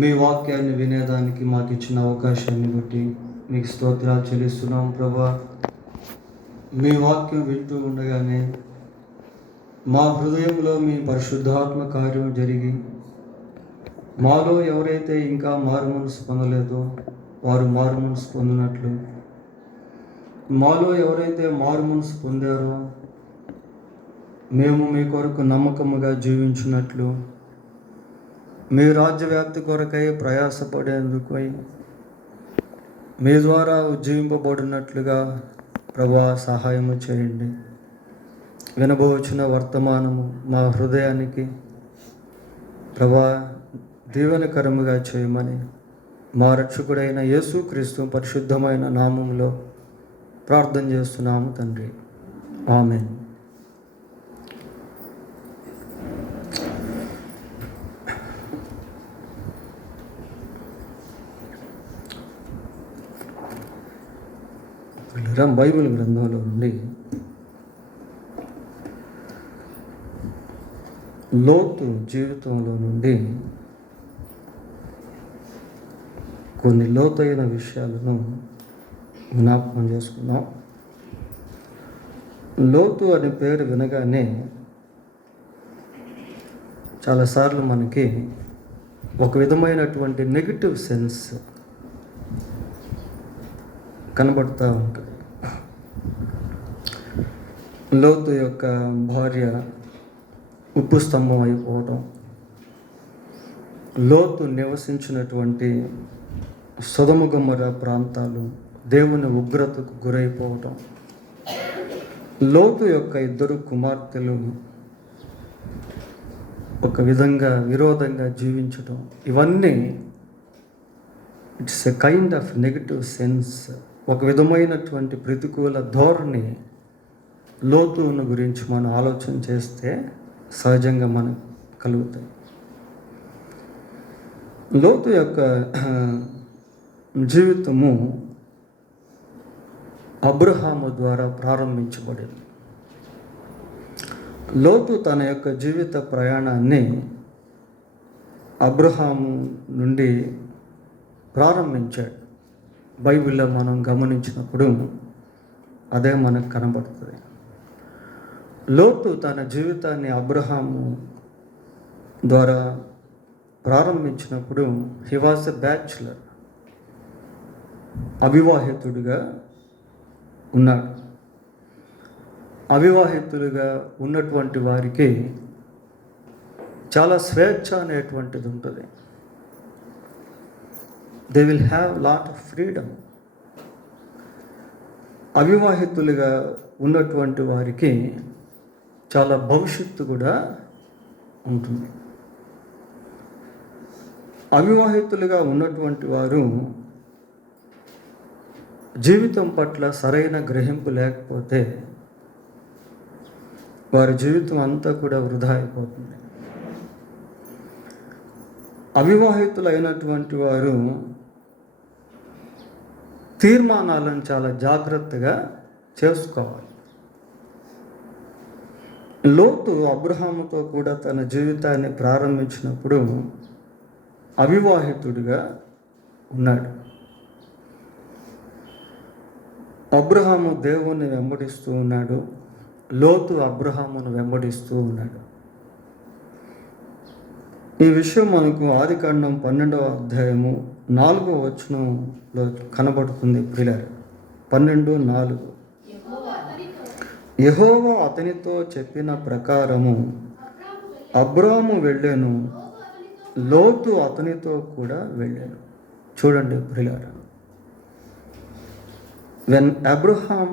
మీ వాక్యాన్ని వినేదానికి మాకు ఇచ్చిన అవకాశాన్ని బట్టి మీకు స్తోత్రాలు చెల్లిస్తున్నాం ప్రభా. మీ వాక్యం వింటూ ఉండగానే మా హృదయంలో మీ పరిశుద్ధాత్మ కార్యం జరిగి మాలో ఎవరైతే ఇంకా మారు మనసు పొందలేదో వారు మారు మనసు పొందినట్లు, మాలో ఎవరైతే మారు మనసు పొందారో మేము మీ కొరకు నమ్మకముగా జీవించినట్లు, మీ రాజ్యవ్యాప్తి కొరకై ప్రయాసపడేందుకై మీ ద్వారా ఉజ్జీవింపబడినట్లుగా ప్రభా సహాయము చేయండి. వినబోచిన వర్తమానము మా హృదయానికి ప్రభా దీవెనకరముగా చేయమని మా రక్షకుడైన యేసుక్రీస్తు పరిశుద్ధమైన నామములో ప్రార్థన చేస్తున్నాము తండ్రి, ఆమేన్. బైబిల్ గ్రంథంలో నుండి లోతు జీవితంలో నుండి కొన్ని లోతైన విషయాలను జ్ఞాపకం చేసుకున్నాం. లోతు అనే పేరు వినగానే చాలాసార్లు మనకి ఒక విధమైనటువంటి నెగిటివ్ సెన్స్ కనబడుతూ ఉంటుంది. లోతు యొక్క భార్య ఉప్పు స్తంభం అయిపోవటం, లోతు నివసించినటువంటి సొదొమ గొమొర్రా ప్రాంతాలు దేవుని ఉగ్రతకు గురైపోవటం, లోతు యొక్క 2 కుమార్తెలు ఒక విధంగా విరోధంగా జీవించటం, ఇవన్నీ it's a kind of negative sense, ఒక విధమైనటువంటి ప్రతికూల ధోరణి లోతును గురించి మనం ఆలోచన చేస్తే సహజంగా మనకు కలుగుతాయి. లోతు యొక్క జీవితము అబ్రహాము ద్వారా ప్రారంభించబడింది. లోతు తన యొక్క జీవిత ప్రయాణాన్ని అబ్రహాము నుండి ప్రారంభించాడు. బైబిల్లో మనం గమనించినప్పుడు అదే మనకు కనబడుతుంది. లోతు తన జీవితాన్ని అబ్రహాము ద్వారా ప్రారంభించినప్పుడు హీ వాజ్ ఎ బ్యాచులర్, అవివాహితుడిగా ఉన్నాడు. అవివాహితులుగా ఉన్నటువంటి వారికి చాలా స్వేచ్ఛ అనేటువంటిది ఉంటుంది. They will have lot of freedom. అవివాహితులుగా ఉన్నటువంటి వారికి చాలా భవిష్యత్తు కూడా ఉంటుంది. అవివాహితులుగా ఉన్నటువంటి వారు జీవితం పట్ల సరైన గ్రహింపు లేకపోతే వారి జీవితం అంతా కూడా వృధా అయిపోతుంది. అవివాహితులైనటువంటి వారు తీర్మానాలను చాలా జాగ్రత్తగా చేసుకోవాలి. లోతు అబ్రహాముతో కూడా తన జీవితాన్ని ప్రారంభించినప్పుడు అవివాహితుడిగా ఉన్నాడు. అబ్రహాము దేవుణ్ణి వెంబడిస్తూ ఉన్నాడు, లోతు అబ్రహామును వెంబడిస్తూ ఉన్నాడు. ఈ విషయం మనకు ఆదికాండం 12వ అధ్యాయము 4వ వచనంలో కనబడుతుంది. ప్రియులారా, 12:4 యెహోవా అతనితో చెప్పిన ప్రకారము అబ్రాము వెళ్ళాను, లోతు అతనితో కూడా వెళ్ళాను. చూడండి ప్రియులారా, when Abraham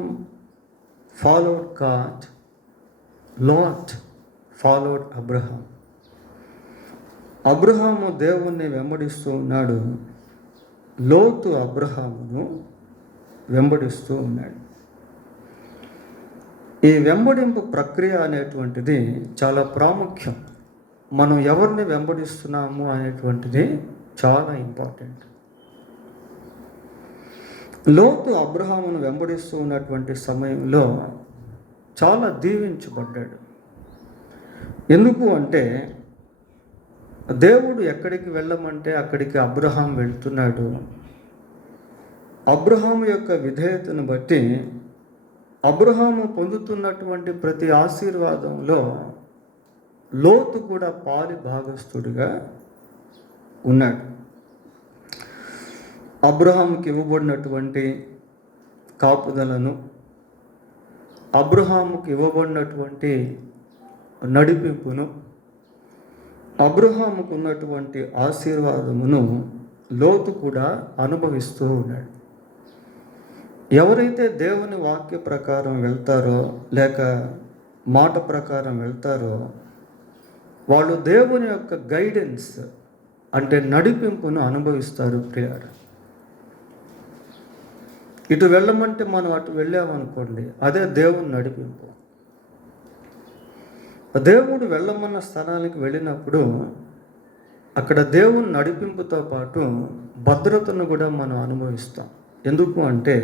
followed God, Lot followed Abraham. Abraham దేవుణ్ణి వెంబడిస్తూ ఉన్నాడు, లోతు అబ్రహామును వెంబడిస్తూ ఉన్నాడు. ఈ వెంబడింపు ప్రక్రియ అనేటువంటిది చాలా ప్రాముఖ్యం. మనం ఎవరిని వెంబడిస్తున్నాము అనేటువంటిది చాలా ఇంపార్టెంట్. లోతు అబ్రహామును వెంబడిస్తూ ఉన్నటువంటి సమయంలో చాలా దీవించబడ్డాడు. ఎందుకు అంటే దేవుడు ఎక్కడికి వెళ్ళమంటే అక్కడికి అబ్రహాం వెళ్తున్నాడు. అబ్రహాము యొక్క విధేయతను బట్టి అబ్రహాము పొందుతున్నటువంటి ప్రతి ఆశీర్వాదంలో లోతు కూడా పాలి భాగస్థుడిగా ఉన్నాడు. అబ్రహాముకి ఇవ్వబడినటువంటి కాపుదలను, అబ్రహాముకి ఇవ్వబడినటువంటి నడిపింపును, అబ్రహాముకు ఉన్నటువంటి ఆశీర్వాదమును లోతు కూడా అనుభవిస్తూ ఉన్నాడు. ఎవరైతే దేవుని వాక్య ప్రకారం వెళ్తారో లేక మాట ప్రకారం వెళ్తారో వాళ్ళు దేవుని యొక్క గైడెన్స్ అంటే నడిపింపును అనుభవిస్తారు. ప్రియారు, ఇటు వెళ్ళమంటే మనం అటు వెళ్ళామనుకోండి, అదే దేవుని నడిపింపు. దేవుడు వెళ్ళమన్న స్థలానికి వెళ్ళినప్పుడు అక్కడ దేవుని నడిపింపుతో పాటు భద్రతను కూడా మనం అనుభవిస్తాం. ఎందుకు అంటే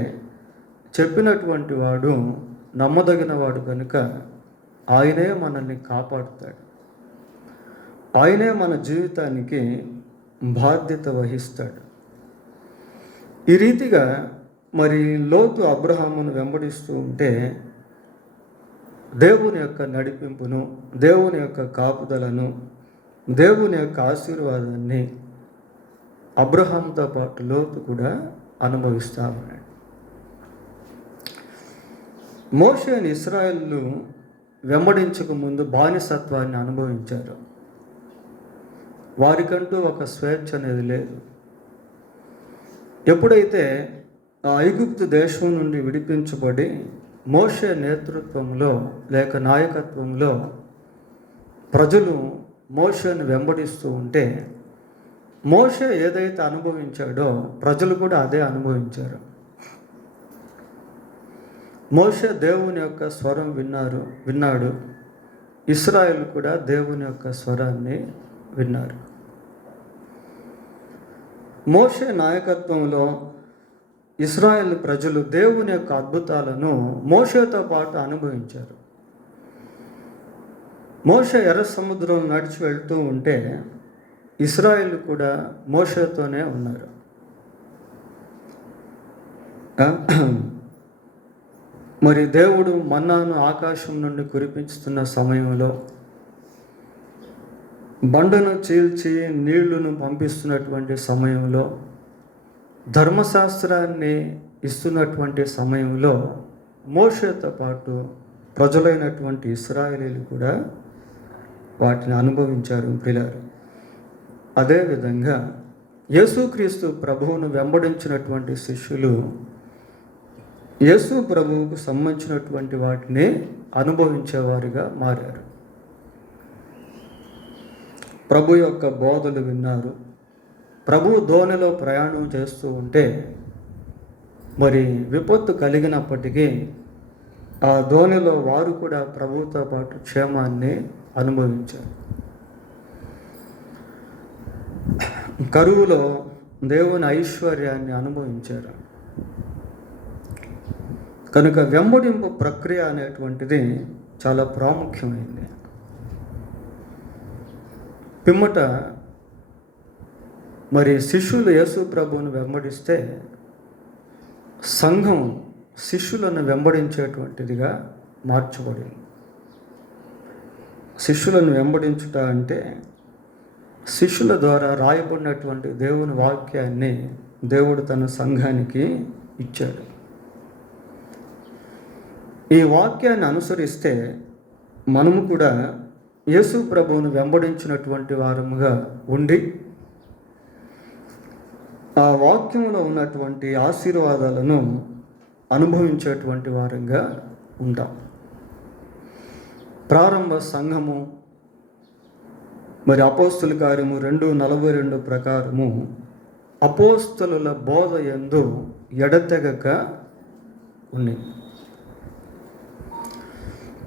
చెప్పినటువంటి వాడు నమ్మదగిన వాడు కనుక ఆయనే మనల్ని కాపాడుతాడు, ఆయనే మన జీవితానికి బాధ్యత వహిస్తాడు. ఈ రీతిగా మరి లోతు అబ్రహామును వెంబడిస్తూ ఉంటే దేవుని యొక్క నడిపింపును, దేవుని యొక్క కాపుదలను, దేవుని యొక్క ఆశీర్వాదాన్ని అబ్రహాంతో పాటు లోతు కూడా అనుభవిస్తూ ఉన్నాడు. మోషేని ఇశ్రాయేలు వెంబడించక ముందు బానిసత్వాన్ని అనుభవించారు. వారికంటూ ఒక స్వేచ్ఛ అనేది లేదు. ఎప్పుడైతే ఆ ఐగుప్తు దేశం నుండి విడిపించబడి మోషే నేతృత్వంలో లేక నాయకత్వంలో ప్రజలు మోషేను వెంబడిస్తూ ఉంటే మోషే ఏదైతే అనుభవించాడో ప్రజలు కూడా అదే అనుభవించారు. మోషే దేవుని యొక్క స్వరం విన్నాడు. ఇశ్రాయేలు కూడా దేవుని యొక్క స్వరాన్ని విన్నారు. మోషే నాయకత్వంలో ఇశ్రాయేలు ప్రజలు దేవుని యొక్క అద్భుతాలను మోషేతో పాటు అనుభవించారు. మోషే ఎర్ర సముద్రం నడిచి వెళ్తూ ఉంటే ఇశ్రాయేలు కూడా మోషేతోనే ఉన్నారు. మరి దేవుడు మన్నాను ఆకాశం నుండి కురిపించుతున్న సమయంలో, బండను చీల్చి నీళ్లను పంపిస్తున్నటువంటి సమయంలో, ధర్మశాస్త్రాన్ని ఇస్తున్నటువంటి సమయంలో మోషేతో పాటు ప్రజలైనటువంటి ఇశ్రాయేలీలు కూడా వాటిని అనుభవించారు. పిల్లలు, అదేవిధంగా యేసుక్రీస్తు ప్రభువును వెంబడించినటువంటి శిష్యులు యేసు ప్రభువుకు సంబంధించినటువంటి వాటిని అనుభవించేవారుగా మారారు. ప్రభు యొక్క బోధలు విన్నారు. ప్రభు దోణిలో ప్రయాణం చేస్తూ ఉంటే మరి విపత్తు కలిగినప్పటికీ ఆ దోణిలో వారు కూడా ప్రభువుతో పాటు క్షేమాన్ని అనుభవించారు. కరువులో దేవుని ఐశ్వర్యాన్ని అనుభవించారు. కనుక వెంబడింపు ప్రక్రియ అనేటువంటిది చాలా ప్రాముఖ్యమైంది. పిమ్మట మరి శిష్యులు యేసు ప్రభువును వెంబడిస్తే సంఘం శిష్యులను వెంబడించేటువంటిదిగా మార్చబడింది. శిష్యులను వెంబడించుట అంటే శిష్యుల ద్వారా రాయబడినటువంటి దేవుని వాక్యాన్ని దేవుడు తన సంఘానికి ఇచ్చాడు. ఈ వాక్యాన్ని అనుసరిస్తే మనము కూడా యేసు ప్రభువును వెంబడించినటువంటి వారముగా ఉండి ఆ వాక్యంలో ఉన్నటువంటి ఆశీర్వాదాలను అనుభవించేటువంటి వారంగా ఉంటాం. ప్రారంభ సంఘము మరి అపోస్తుల కార్యము 2:42 ప్రకారము అపోస్తలుల బోధ యందు ఎడతెగక ఉంది.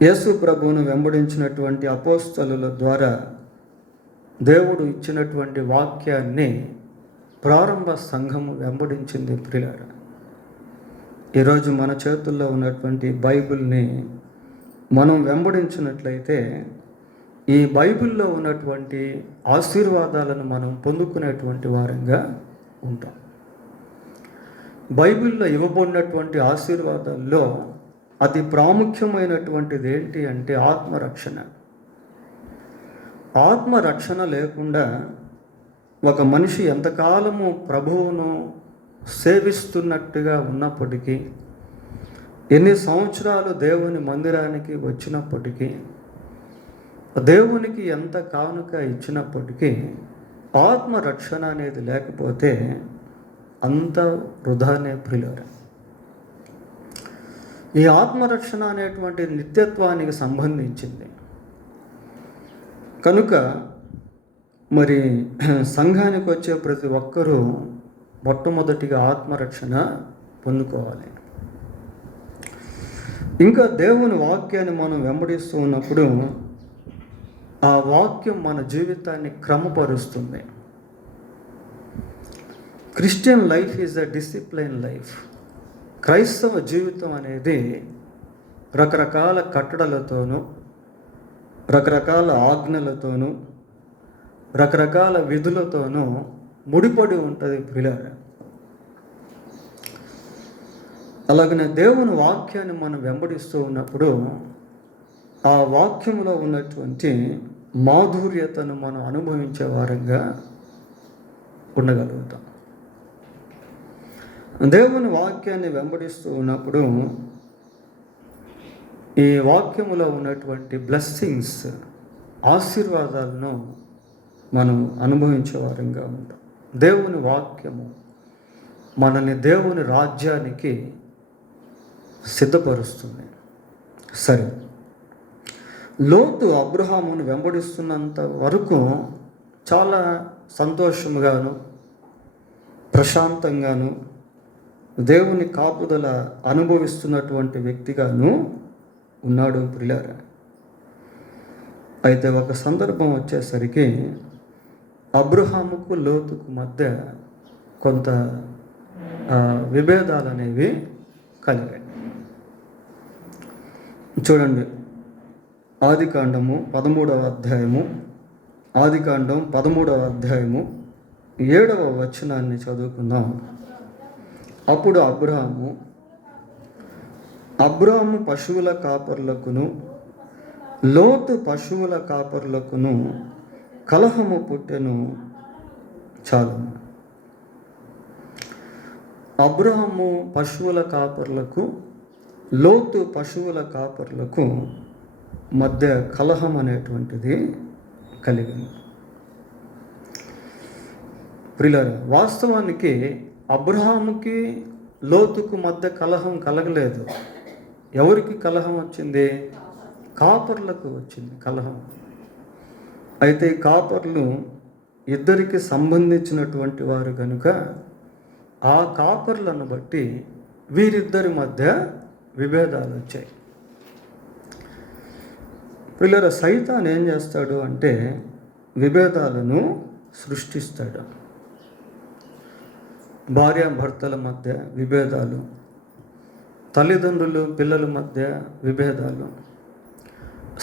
యేసు ప్రభువును వెంబడించినటువంటి అపోస్తలుల ద్వారా దేవుడు ఇచ్చినటువంటి వాక్యాన్ని ప్రారంభ సంఘము వెంబడించింది. ప్రియులారా, ఈరోజు మన చేతుల్లో ఉన్నటువంటి బైబిల్ని మనం వెంబడించినట్లయితే ఈ బైబిల్లో ఉన్నటువంటి ఆశీర్వాదాలను మనం పొందుకునేటువంటి వారంగా ఉంటాం. బైబిల్లో ఇవ్వబడినటువంటి ఆశీర్వాదాల్లో అతి ప్రాముఖ్యమైనటువంటిది ఏంటి అంటే ఆత్మరక్షణ. ఆత్మరక్షణ లేకుండా ఒక మనిషి ఎంతకాలము ప్రభువును సేవిస్తున్నట్టుగా ఉన్నప్పటికీ, ఎన్ని సంవత్సరాలు దేవుని మందిరానికి వచ్చినప్పటికీ, దేవునికి ఎంత కానుక ఇచ్చినప్పటికీ ఆత్మరక్షణ అనేది లేకపోతే అంత వృధానే ప్రియులారా. ఈ ఆత్మరక్షణ అనేటువంటి నిత్యత్వానికి సంబంధించింది కనుక మరి సంఘానికి వచ్చే ప్రతి ఒక్కరూ మొట్టమొదటిగా ఆత్మరక్షణ పొందుకోవాలి. ఇంకా దేవుని వాక్యాన్ని మనం వెంబడిస్తూ ఉన్నప్పుడు ఆ వాక్యం మన జీవితాన్ని క్రమపరుస్తుంది. Christian life is a discipline life. క్రైస్తవ జీవితం అనేది రకరకాల కట్టడలతోనూ, రకరకాల ఆజ్ఞలతోనూ, రకరకాల విధులతోనూ ముడిపడి ఉంటుంది ప్రియులారా. అలాగనే దేవుని వాక్యాన్ని మనం వెంబడిస్తూ ఉన్నప్పుడు ఆ వాక్యంలో ఉన్నటువంటి మాధుర్యతను మనం అనుభవించే వారంగా ఉండగలుగుతాం. దేవుని వాక్యాన్ని వెంబడిస్తూ ఉన్నప్పుడు ఈ వాక్యములో ఉన్నటువంటి బ్లెస్సింగ్స్, ఆశీర్వాదాలను మనం అనుభవించే వారంగా ఉంటాం. దేవుని వాక్యము మనల్ని దేవుని రాజ్యానికి సిద్ధపరుస్తుంది. సరే, లోతు అబ్రహామును వెంబడిస్తున్నంత వరకు చాలా సంతోషంగాను, ప్రశాంతంగాను, దేవుని కాపుదల అనుభవిస్తున్నటువంటి వ్యక్తిగాను ఉన్నాడు ప్రియులారా. అయితే ఒక సందర్భం వచ్చేసరికి అబ్రహాముకు లోతుకు మధ్య కొంత విభేదాలు అనేవి కలిగాయి. చూడండి, ఆదికాండము 13వ అధ్యాయము, ఆదికాండం 13వ అధ్యాయము 7వ వచనాన్ని చదువుకుందాం. అప్పుడు అబ్రాము పశువుల కాపర్లకును లోతు పశువుల కాపర్లకును కలహము పుట్టెను. చాలు. అబ్రాము పశువుల కాపర్లకు, లోతు పశువుల కాపర్లకు మధ్య కలహం అనేటువంటిది కలిగింది. ప్రియులారా, వాస్తవానికి అబ్రహాముకి లోతుకు మధ్య కలహం కలగలేదు. ఎవరికి కలహం వచ్చింది? కాపర్లకు వచ్చింది కలహం. అయితే ఈ కాపర్లు ఇద్దరికి సంబంధించినటువంటి వారు కనుక ఆ కాపర్లను బట్టి వీరిద్దరి మధ్య విభేదాలు వచ్చాయి. పిల్లల సైతాన్ ఏం చేస్తాడు అంటే విభేదాలను సృష్టిస్తాడు. భార్యాభర్తల మధ్య విభేదాలు, తల్లిదండ్రులు పిల్లల మధ్య విభేదాలు,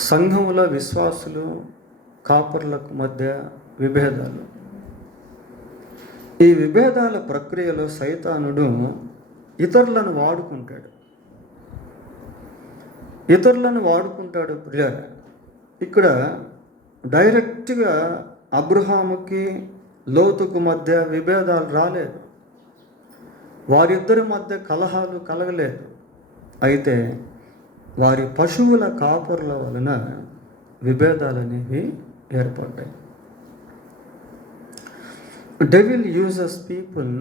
సంఘముల విశ్వాసులు కాపర్లకు మధ్య విభేదాలు. ఈ విభేదాల ప్రక్రియలో సైతానుడు ఇతరులను వాడుకుంటాడు ప్రియులారా. ఇక్కడ డైరెక్ట్గా అబ్రహాముకి లోతుకు మధ్య విభేదాలు రాలేదు, వారిద్దరి మధ్య కలహాలు కలగలేదు. అయితే వారి పశువుల కాపర్ల వలన విభేదాలు అనేవి ఏర్పడ్డాయి. Devil uses people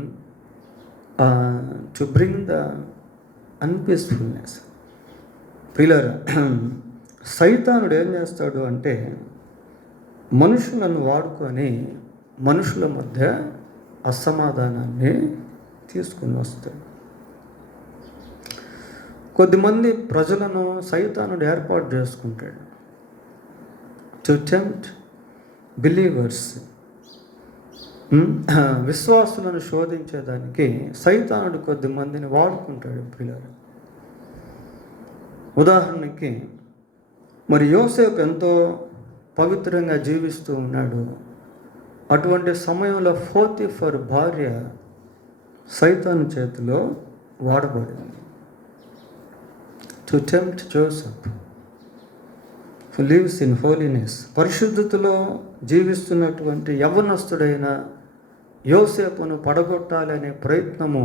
to bring the unpeacefulness. ప్రియులారా, సైతానుడు ఏం చేస్తాడు అంటే మనుషులను వాడుకొని మనుషుల మధ్య అసమాధానాన్ని తీసుకుని వస్తాడు. కొద్దిమంది ప్రజలను సైతానుడు ఏర్పాటు చేసుకుంటాడు టు టెంప్ట్ బిలీవర్స్. విశ్వాసులను శోధించేదానికి సైతానుడు కొద్దిమందిని వాడుకుంటాడు పిల్లలు. ఉదాహరణకి మరి యోసేపు ఎంతో పవిత్రంగా జీవిస్తూ ఉన్నాడు. అటువంటి సమయంలో పోతీఫర్ భార్య సైతాను చేతిలో వాడబడింది. To tempt Joseph who lives in holiness. పరిశుద్ధతలో జీవిస్తున్నటువంటి యవ్వనస్తుడైన యోసేపును పడగొట్టాలనే ప్రయత్నము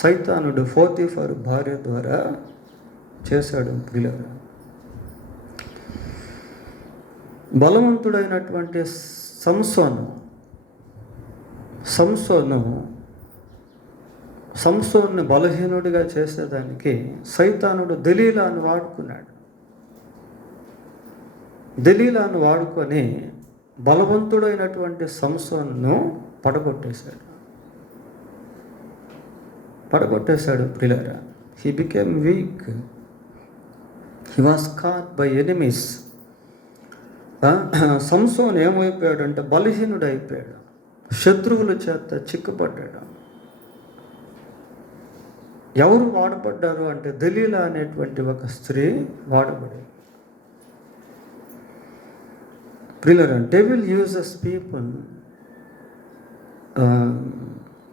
సైతానుడు పోతీఫర్ భార్య ద్వారా చేశాడు. ప్రియులారా, బలవంతుడైనటువంటి సంసోన్ని బలహీనుడిగా చేసేదానికి సైతానుడు దెలీలాను వాడుకున్నాడు. దెలీలాను వాడుకొని బలవంతుడైనటువంటి సంసోన్ను పడగొట్టేశాడు. ప్రియులారా, he became weak. He was caught by enemies. Samson ఏమైపోయాడంటే బలహీనుడు అయిపోయాడు, శత్రువుల చేత చిక్కుపడ్డాడు. ఎవరు వాడబడ్డారు అంటే దెలీలా అనేటువంటి ఒక స్త్రీ వాడబడి. ప్రియులారా, devil uses people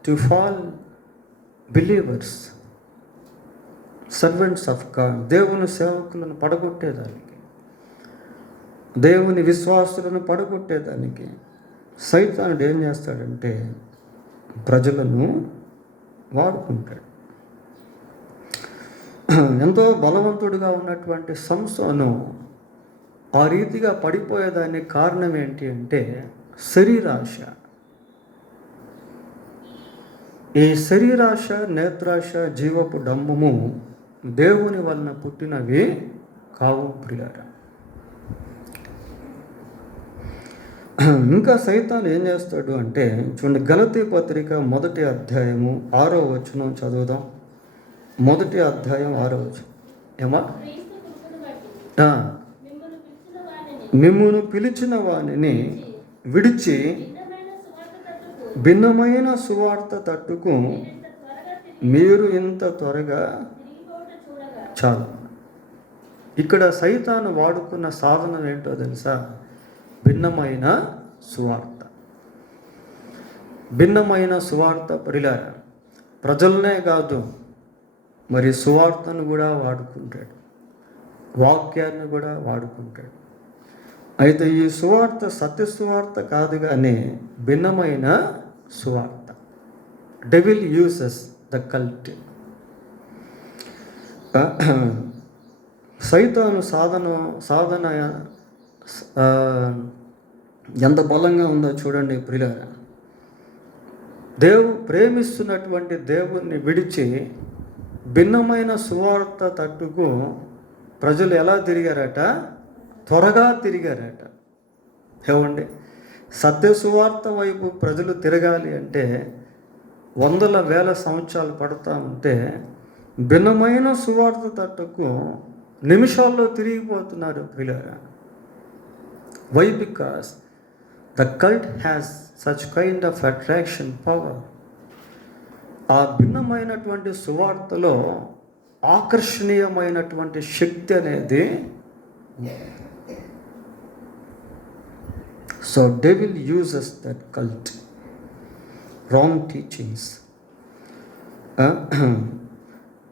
to fall believers, servants of God. దేవుని సేవకులను పడగొట్టేదానికి, దేవుని విశ్వాసులను పడగొట్టేదానికి సైతానుడు ఏం చేస్తాడంటే ప్రజలను వాడుకుంటాడు. ఎంతో బలవంతుడిగా ఉన్నటువంటి సంసోను ఆ రీతిగా పడిపోయేదానికి కారణం ఏంటి అంటే శరీరాశ. ఈ శరీరాశ, నేత్రాశ, జీవపు డంబము దేవుని వలన పుట్టినవి కావు ప్రియులారా. ఇంకా సైతాను ఏం చేస్తాడు అంటే చూడండి, గలతీ పత్రిక 1వ అధ్యాయము 6వ వచనం చదువుదాం. 1వ అధ్యాయం 6వ వచనం. ఏమా? మిమ్మును పిలిచిన వానిని విడిచి భిన్నమైన సువార్త తట్టుకు మీరు ఇంత త్వరగా చాలు. ఇక్కడ సైతాను వాడుకున్న సాధనం ఏంటో తెలుసా? భిన్నమైన సువార్త. భిన్నమైన సువార్త ప్రియులారా, ప్రజలనే కాదు మరి సువార్తను కూడా వాడుకుంటాడు, వాక్యాన్ని కూడా వాడుకుంటాడు. అయితే ఈ సువార్త సత్య సువార్త కాదు కానీ భిన్నమైన సువార్త. Devil uses the cult. సైతాను సాధన ఎంత బలంగా ఉందో చూడండి ప్రియులారా. ప్రేమిస్తున్నటువంటి దేవుణ్ణి విడిచి భిన్నమైన సువార్త తట్టుకు ప్రజలు ఎలా తిరిగారట? త్వరగా తిరిగారట. ఏమండి, సత్య సువార్త వైపు ప్రజలు తిరగాలి అంటే వందల వేల సంవత్సరాలు పడతా ఉంటే భిన్నమైన సువార్త తట్టుకు నిమిషాల్లో తిరిగిపోతున్నారు ప్రియులారా. Why? Because the cult has such kind of attraction power. ఆ భిన్నమైనటువంటి సువార్తలో ఆకర్షణీయమైనటువంటి శక్తి అనేది. So devil uses that cult, wrong teachings.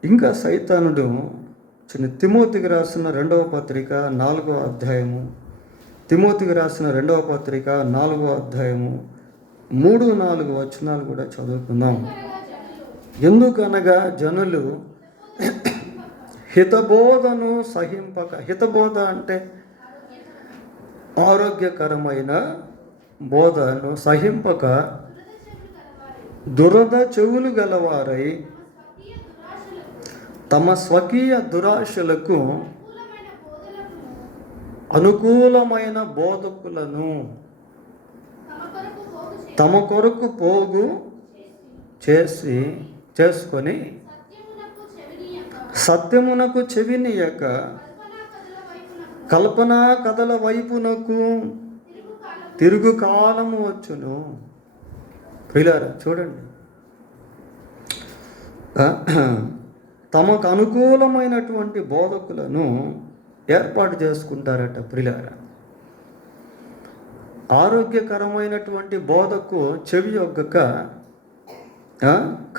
ఇంకా సైతానుడు తిమోతికి రాసిన 2వ పత్రిక 4వ అధ్యాయము, తిమోతికి రాసిన 2వ పత్రిక 4వ అధ్యాయము 3-4 వచనాలు కూడా చదువుకుందాం. ఎందుకనగా జనులు హితబోధను సహింపక, హితబోధ అంటే ఆరోగ్యకరమైన బోధను సహింపక దురద చెవులు గలవారై తమ స్వకీయ దురాశలకు అనుకూలమైన బోధకులను తమ కొరకు పోగు చేసుకొని సత్యమునకు చెవినియక కల్పనా కథల వైపునకు తిరుగు కాలము వచ్చును. ప్రియులారా చూడండి, తమకు అనుకూలమైనటువంటి బోధకులను ఏర్పాటు చేసుకుంటారట ప్రియులారా. ఆరోగ్యకరమైనటువంటి బోధకు చెవి యొగ్గక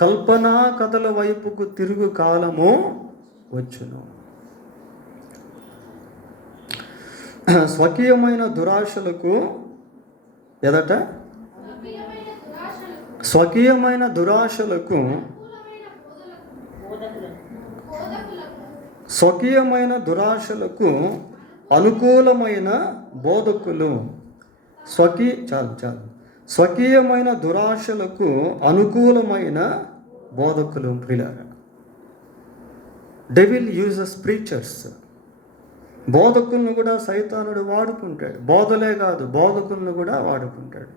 కల్పనా కథల వైపుకు తిరుగు కాలము వచ్చును. స్వకీయమైన దురాశలకు ఎదట స్వకీయమైన దురాశలకు స్వకీయమైన దురాశలకు అనుకూలమైన బోధకులు స్వకీయమైన దురాశలకు అనుకూలమైన బోధకులు. ప్రియులారా, డెవిల్ యూజెస్ ప్రీచర్స్. బోధకులను కూడా సైతానుడు వాడుకుంటాడు. బోధలే కాదు, బోధకులను కూడా వాడుకుంటాడు.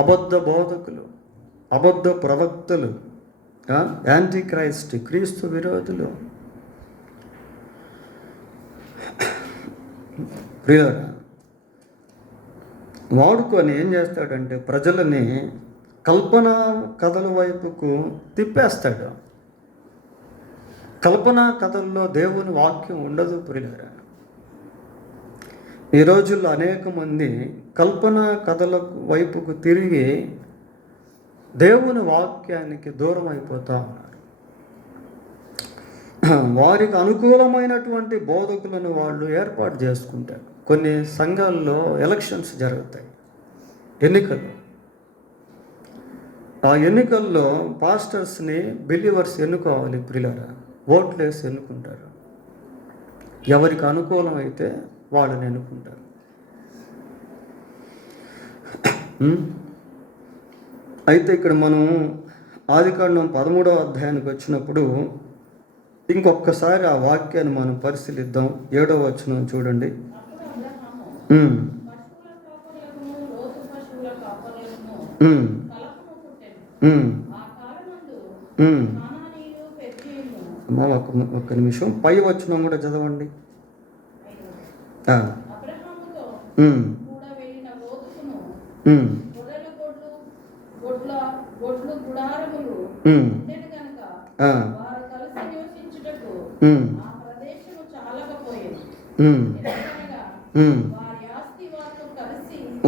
అబద్ధ బోధకులు, అబద్ధ ప్రవక్తలు, యాంటీ క్రైస్ట్, క్రీస్తు విరోధులు. ప్రియులారా, వాడుకొని ఏం చేస్తాడంటే ప్రజలని కల్పనా కథల వైపుకు తిప్పేస్తాడు. కల్పనా కథల్లో దేవుని వాక్యం ఉండదు. ప్రియులారా, ఈ రోజుల్లో అనేక మంది కల్పనా కథల వైపుకు తిరిగి దేవుని వాక్యానికి దూరం అయిపోతూ ఉన్నారు. వారికి అనుకూలమైనటువంటి బోధకులను వాళ్ళు ఏర్పాటు చేసుకుంటారు. కొన్ని సంఘాల్లో ఎలక్షన్స్ జరుగుతాయి, ఎన్నికలు. ఆ ఎన్నికల్లో పాస్టర్స్ని బిలీవర్స్ ఎన్నుకోవాలి. ప్రియులారా, ఓట్లు వేసి ఎన్నుకుంటారు. ఎవరికి అనుకూలమైతే వాళ్ళని ఎన్నుకుంటారు. అయితే ఇక్కడ మనం ఆదికాండం 13వ అధ్యాయానికి వచ్చినప్పుడు ఇంకొకసారి ఆ వాక్యాన్ని మనం పరిశీలిద్దాం. 7వ వచనం చూడండి. ఒక్క నిమిషం, పై వచనం కూడా చదవండి.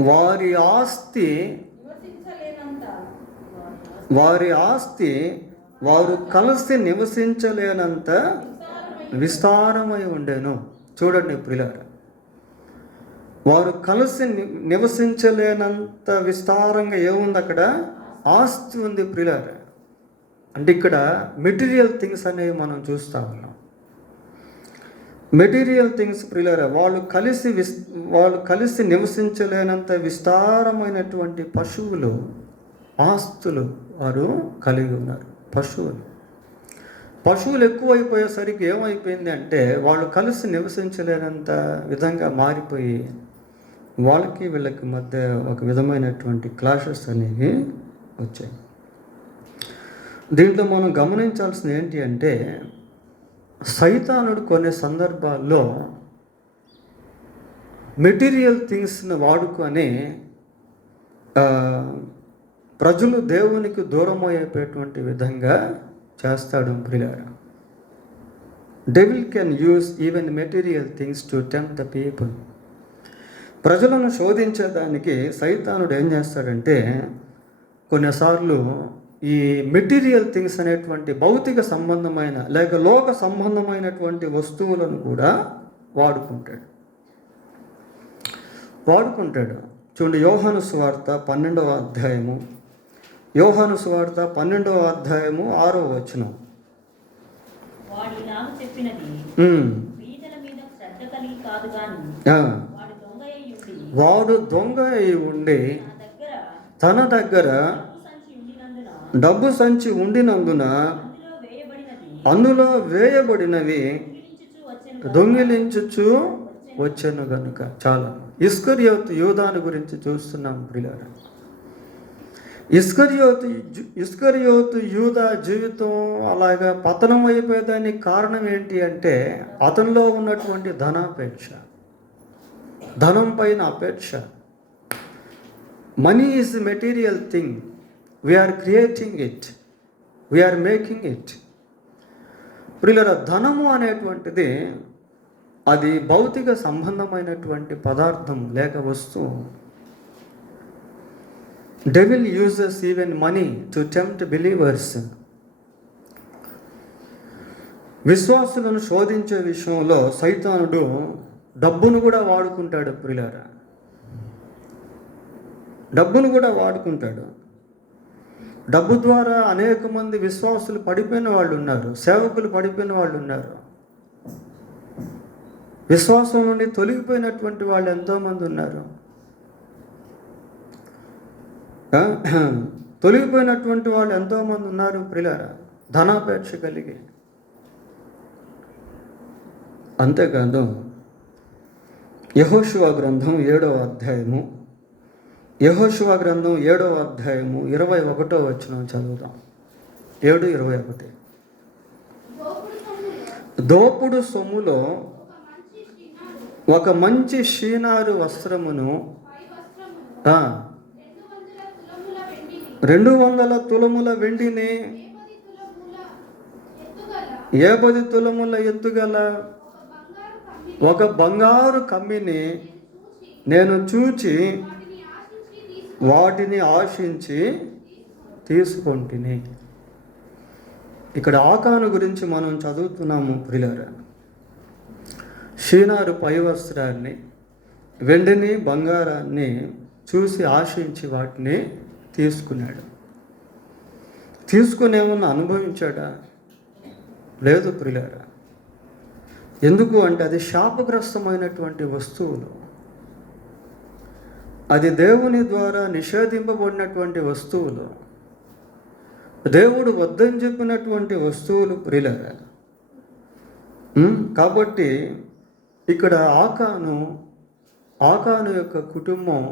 వారి ఆస్తి వారు కలిసి నివసించలేనంత విస్తారమై ఉండేను. చూడండి ప్రియులారా, వారు కలిసి నివసించలేనంత విస్తారంగా ఏముంది అక్కడ? ఆస్తి ఉంది ప్రియులారా. అంటే ఇక్కడ మెటీరియల్ థింగ్స్ అనేవి మనం చూస్తూ ఉన్నాం. మెటీరియల్ థింగ్స్ ప్రియులారా, వాళ్ళు కలిసి నివసించలేనంత విస్తారమైనటువంటి పశువులు, ఆస్తులు వారు కలిగి ఉన్నారు. పశువులు ఎక్కువైపోయేసరికి ఏమైపోయింది అంటే వాళ్ళు కలిసి నివసించలేనంత విధంగా మారిపోయి వాళ్ళకి వీళ్ళకి మధ్య ఒక విధమైనటువంటి క్లాషెస్ అనేవి వచ్చాయి. దీంట్లో మనం గమనించాల్సింది ఏంటి అంటే సైతానుడు కొన్ని సందర్భాల్లో మెటీరియల్ థింగ్స్ని వాడుకొని ప్రజలు దేవునికి దూరం అయిపోయేటువంటి విధంగా చేస్తాడు. ప్రియులారా, devil can use even material things to tempt the people. ప్రజలను శోధించేదానికి సైతానుడు ఏం చేస్తాడంటే కొన్నిసార్లు ఈ మెటీరియల్ థింగ్స్ అనేటువంటి భౌతిక సంబంధమైన లేక లోక సంబంధమైనటువంటి వస్తువులను కూడా వాడుకుంటాడు. చూడండి, యోహాను సువార్త 12వ అధ్యాయము, యోహాను సువార్త 12వ అధ్యాయము 6వ వచనం. వాడు దొంగ అయి ఉండి తన దగ్గర డబ్బు సంచి ఉండినందున అందులో వేయబడినవి దొంగిలించుచు వచ్చెను గనుక. చాలా ఇస్కరియోతు యూదాను గురించి చూస్తున్నాం ప్రియులారా. ఇస్కరియోతు యూదా జీవితం అలాగా పతనం అయిపోయేదానికి కారణం ఏంటి అంటే అతనిలో ఉన్నటువంటి ధనాపేక్ష, ధనం పైన అపేక్ష. Money is material thing. We're creating it, we're making it. ప్రియులారా, ధనము అనేటువంటిది అది భౌతిక సంబంధమైనటువంటి పదార్థం లేక వస్తువు. Devil uses even money to tempt believers. విశ్వాసులను శోధించే విషయంలో సైతానుడు డబ్బును కూడా వాడుకుంటాడు ప్రియులారా. డబ్బును కూడా వాడుకుంటాడు. డబ్బు ద్వారా అనేక మంది విశ్వాసులు పడిపోయిన వాళ్ళు ఉన్నారు, సేవకులు పడిపోయిన వాళ్ళు ఉన్నారు, విశ్వాసం నుండి తొలగిపోయినటువంటి వాళ్ళు ఎంతోమంది ఉన్నారు. తొలగిపోయినటువంటి వాళ్ళు ఎంతోమంది ఉన్నారు ప్రియులారా, ధనాపేక్ష కలిగి. అంతేకాదు యెహోషువ గ్రంథం 7వ అధ్యాయము 21వ వచనం చదువుదాం. 7:21. దోపుడు సొమ్ములో ఒక మంచి షీనారు వస్త్రమును 200 తులముల వెండిని 50 తులముల ఎత్తుగల ఒక బంగారు కమ్మిని నేను చూచి వాటిని ఆశించి తీసుకొంటిని. ఇక్కడ ఆకాను గురించి మనం చదువుతున్నాము ప్రియులారా. షీనారు పై వస్త్రాన్ని, వెండిని, బంగారాన్ని చూసి ఆశించి వాటిని తీసుకున్నాడు. తీసుకుని ఏమన్నా అనుభవించాడా? లేదు ప్రియులారా. ఎందుకు అంటే అది శాపగ్రస్తమైనటువంటి వస్తువులు, అది దేవుని ద్వారా నిషేధింపబడినటువంటి వస్తువులు, దేవుడు వద్దని చెప్పినటువంటి వస్తువులు ప్రియులారా. కాబట్టి ఇక్కడ ఆకాను యొక్క కుటుంబం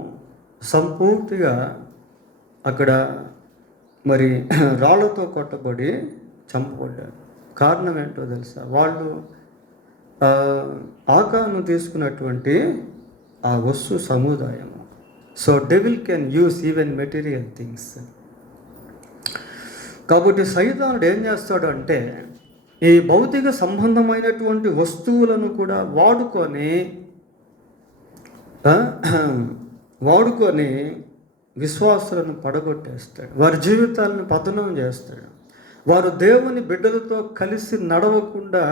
సంపూర్తిగా అక్కడ మరి రాళ్లతో కొట్టబడి చంపబడ్డారు. కారణం ఏంటో తెలుసా? వాళ్ళు ఆకాను తీసుకున్నటువంటి ఆ వస్తు సముదాయము. So devil can use even material things. కాబట్టి సైతానుడు ఏం చేస్తాడు అంటే ఈ భౌతిక సంబంధమైనటువంటి వస్తువులను కూడా వాడుకొని విశ్వాసులను పడగొట్టేస్తాడు. వారి జీవితాలను పతనం చేస్తాడు. వారు దేవుని బిడ్డలతో కలిసి నడవకుండా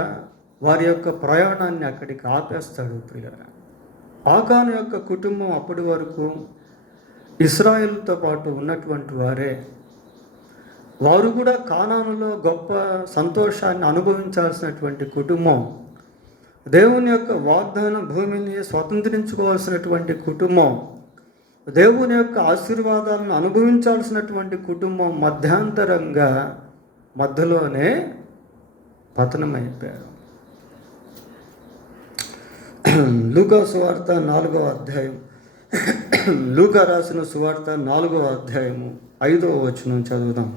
వారి యొక్క ప్రయాణాన్ని అక్కడికి ఆపేస్తాడు ప్రియులారా. ఆకాను యొక్క కుటుంబం అప్పటి వరకు ఇశ్రాయేలుతో పాటు ఉన్నటువంటి వారే. వారు కూడా కానానులో గొప్ప సంతోషాన్ని అనుభవించాల్సినటువంటి కుటుంబం, దేవుని యొక్క వాగ్దాన భూమిని స్వతంత్రించుకోవాల్సినటువంటి కుటుంబం, దేవుని యొక్క ఆశీర్వాదాలను అనుభవించాల్సినటువంటి కుటుంబం మధ్యంతరంగా మధ్యలోనే పతనమైపోయారు. లూకా సువార్త 4వ అధ్యాయం, లూకా రాసిన సువార్త 4వ అధ్యాయము 5వ వచనం చదువుదాం.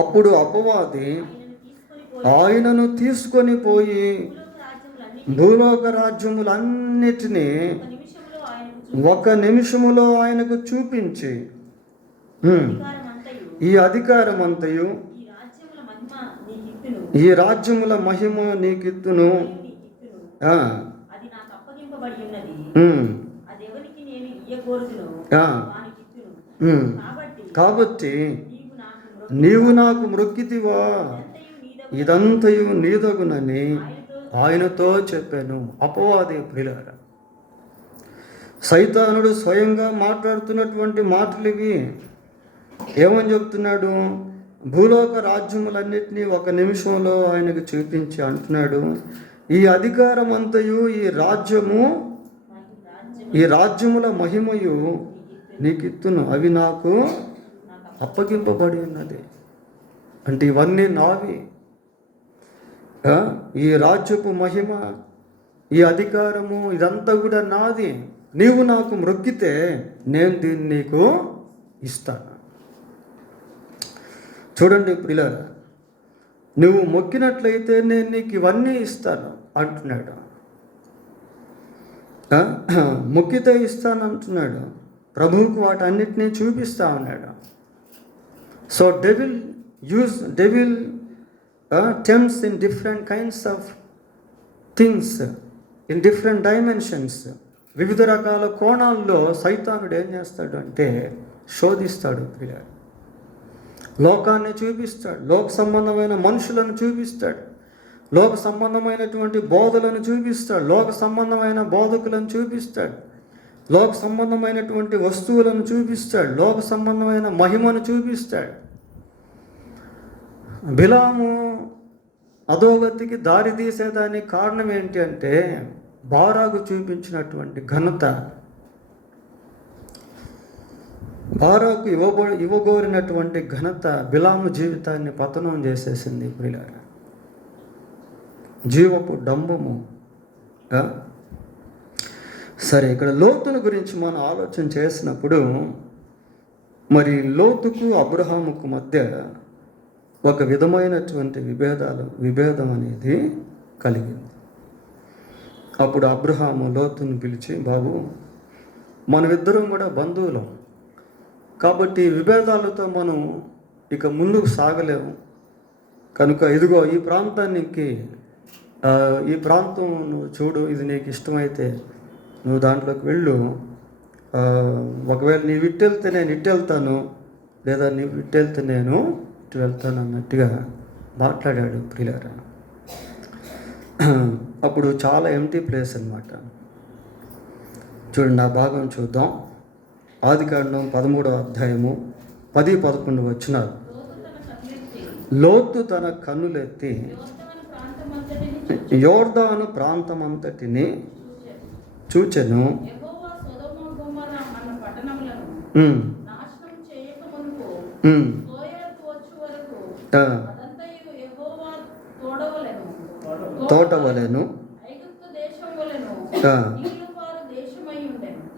అప్పుడు అపవాది ఆయనను తీసుకొని పోయి భూలోక రాజ్యములన్నిటినీ ఒక నిమిషములో ఆయనకు చూపించి ఈ అధికారమంతయు ఈ రాజ్యముల మహిమ నీకిత్తును, కాబట్టి నీవు నాకు మ్రొక్కితివా, ఇదంతయు నీదగునని ఆయనతో చెప్పాను. అపవాది ప్రియులారా, సైతానుడు స్వయంగా మాట్లాడుతున్నటువంటి మాటలు ఇవి. ఏమని చెప్తున్నాడు? భూలోక రాజ్యములన్నిటినీ ఒక నిమిషంలో ఆయనకు చూపించి అంటున్నాడు, ఈ అధికారం అంతయు ఈ రాజ్యముల మహిమయు నీకిత్తును, అవి నాకు అప్పగింపబడి ఉన్నది. అంటే ఇవన్నీ నావి. ఈ రాజ్యపు మహిమ, ఈ అధికారము, ఇదంతా కూడా నాది. నీవు నాకు మ్రొక్కితే నేను దీన్ని నీకు ఇస్తాను. చూడండి ప్రియులారా, నువ్వు మొక్కినట్లయితే నేను నీకు ఇవన్నీ ఇస్తాను అంటున్నాడు. మొక్కితే ఇస్తాను అంటున్నాడు. ప్రభువుకు వాటన్నిటినీ చూపిస్తా ఉన్నాడు. So devil tempts in different kinds of things in different dimensions, వివిధ రకాల కోణాల్లో సైతానుడు ఏం చేస్తాడు అంటే శోధిస్తాడు ప్రియులారా. లోకాన్ని చూపిస్తాడు, లోక సంబంధమైన మనుషులను చూపిస్తాడు, లోక సంబంధమైనటువంటి బోధలను చూపిస్తాడు, లోక సంబంధమైన బోధకులను చూపిస్తాడు, లోక సంబంధమైనటువంటి వస్తువులను చూపిస్తాడు, లోక సంబంధమైన మహిమను చూపిస్తాడు. బిలాము అధోగతికి దారి తీసేదానికి కారణం ఏంటి అంటే బారాకు చూపించినటువంటి ఘనత, బారాకు ఇవ్వగోరినటువంటి ఘనత బిలాము జీవితాన్ని పతనం చేసేసింది ప్రియులారా. జీవపు డంబము. సరే, ఇక్కడ లోతుల గురించి మనం ఆలోచన చేసినప్పుడు మరి లోతుకు అబ్రహాముకు మధ్య ఒక విధమైనటువంటి విభేదం అనేది కలిగింది. అప్పుడు అబ్రహాము లోతుని పిలిచి, బాబు, మనమిద్దరం కూడా బంధువులం కాబట్టి విభేదాలతో మనం ఇక ముందుకు సాగలేము కనుక ఇదిగో ఈ ప్రాంతానికి, ఈ ప్రాంతం నువ్వు చూడు, ఇది నీకు ఇష్టమైతే నువ్వు దాంట్లోకి వెళ్ళు, ఒకవేళ నీవు ఇటు వెళ్తే నేను ఇటు వెళ్తాను, లేదా నీవు ఇటు వెళ్తే నేను ఇటు వెళ్తాను అన్నట్టుగా మాట్లాడాడు ప్రియులారా. అప్పుడు చాలా ఎంటీ ప్లేస్ అన్నమాట. చూడండి, ఆ భాగం చూద్దాం. ఆదికాండం 13వ అధ్యాయము 10-11 వచనాలు. లోతు తన కన్నులెత్తి యోర్దాను ప్రాంతమంతటిని చూచెను. తోటవలెను.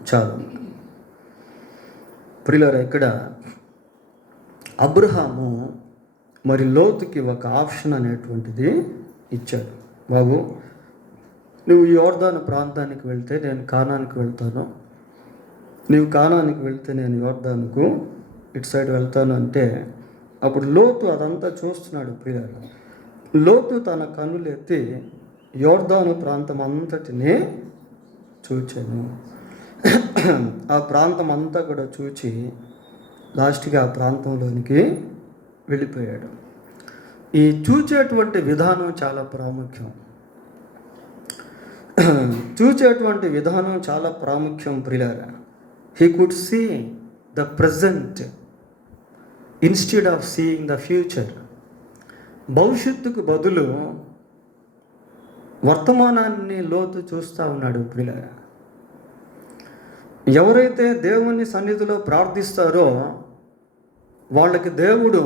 చాలు ప్రియులారా, ఇక్కడ అబ్రహాము మరి లోతుకి ఒక ఆప్షన్ అనేటువంటిది ఇచ్చాడు. బాబు, నువ్వు యోర్దాను ప్రాంతానికి వెళ్తే నేను కానానికి వెళ్తాను, నువ్వు కానానికి వెళ్తే నేను యోర్దానుకు ఇటు సైడ్ వెళ్తాను అంటే అప్పుడు లోతు అదంతా చూస్తున్నాడు ప్రియులారా. లోతు తన కన్నులెత్తి యోర్దాను ప్రాంతం అంతటిని చూచాను. ఆ ప్రాంతం అంతా కూడా చూచి లాస్ట్గా ఆ ప్రాంతంలోనికి వెళ్ళిపోయాడు. ఈ చూచేటువంటి విధానం చాలా ప్రాముఖ్యం. చూచేటువంటి విధానం చాలా ప్రాముఖ్యం ప్రియులారా. He could see the present instead of seeing the future. భవిష్యత్తుకు బదులు వర్తమానాన్ని లోతు చూస్తూ ఉన్నాడు ప్రియులారా. ఎవరైతే దేవుని సన్నిధిలో ప్రార్థిస్తారో వాళ్ళకి దేవుడు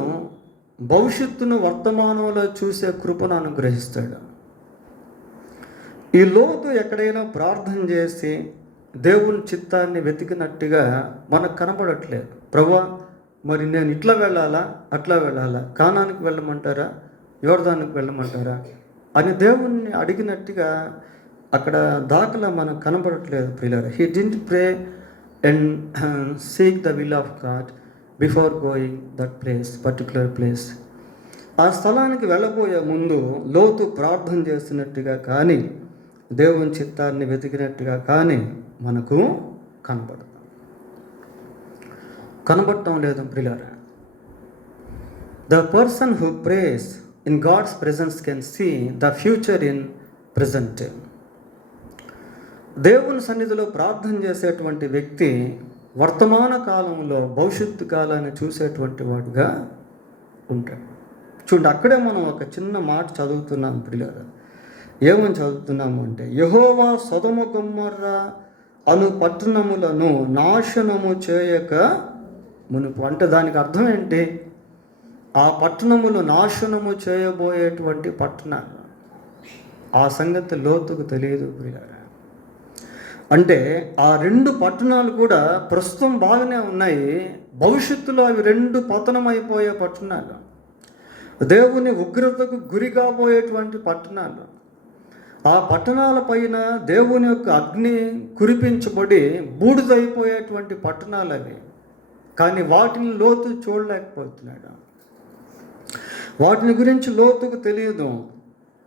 భవిష్యత్తును వర్తమానంలో చూసే కృపను అనుగ్రహిస్తాడు. ఈ లోతు ఎక్కడైనా ప్రార్థన చేసి దేవుని చిత్తాన్ని వెతికినట్టుగా మనకు కనపడట్లేదు. ప్రభువా, మరి నేను ఇట్లా వెళ్ళాలా, అట్లా వెళ్ళాలా, కానానికి వెళ్ళమంటారా, యోర్దానికి వెళ్ళమంటారా అని దేవుణ్ణి అడిగినట్టుగా అక్కడ దాఖలా మనకు కనపడట్లేదు ప్రియులారా. He didn't pray and seek the will of God before going that place, particular place. ఆ స్థలానికి వెళ్ళబోయే ముందు లోతు ప్రార్థన చేస్తున్నట్టుగా కానీ దేవుని చిత్తాన్ని వెతికినట్టుగా కానీ మనకు కనబడటం లేదు ప్రియులారా. The person who prays in God's presence can see the future in present. దేవుని సన్నిధిలో ప్రార్థన చేసేటువంటి వ్యక్తి వర్తమాన కాలంలో భవిష్యత్తు కాలాన్ని చూసేటువంటి వాడుగా ఉంటాడు. చూడండి, అక్కడే మనం ఒక చిన్న మాట చదువుతున్నాం ప్రియులారా. ఏమని చదువుతున్నాము అంటే, యెహోవా సొదొమ గొమొర్రా అను పట్టణములను నాశనము చేయక మునుపు. అంటే దానికి అర్థం ఏంటి? ఆ పట్టణములు నాశనము చేయబోయేటువంటి పట్టణాలు. ఆ సంగతి లోతుకు తెలియదు ప్రియులారా. అంటే ఆ రెండు పట్టణాలు కూడా ప్రస్తుతం బాగానే ఉన్నాయి, భవిష్యత్తులో అవి రెండు పతనమైపోయే పట్టణాలు, దేవుని ఉగ్రతకు గురి కాబోయేటువంటి పట్టణాలు. ఆ పట్టణాల పైన దేవుని యొక్క అగ్ని కురిపించబడి బూడిదైపోయేటువంటి పట్టణాలు అవి. కానీ వాటిని లోతు చూడలేకపోతున్నాడు, వాటిని గురించి లోతుకు తెలియదు.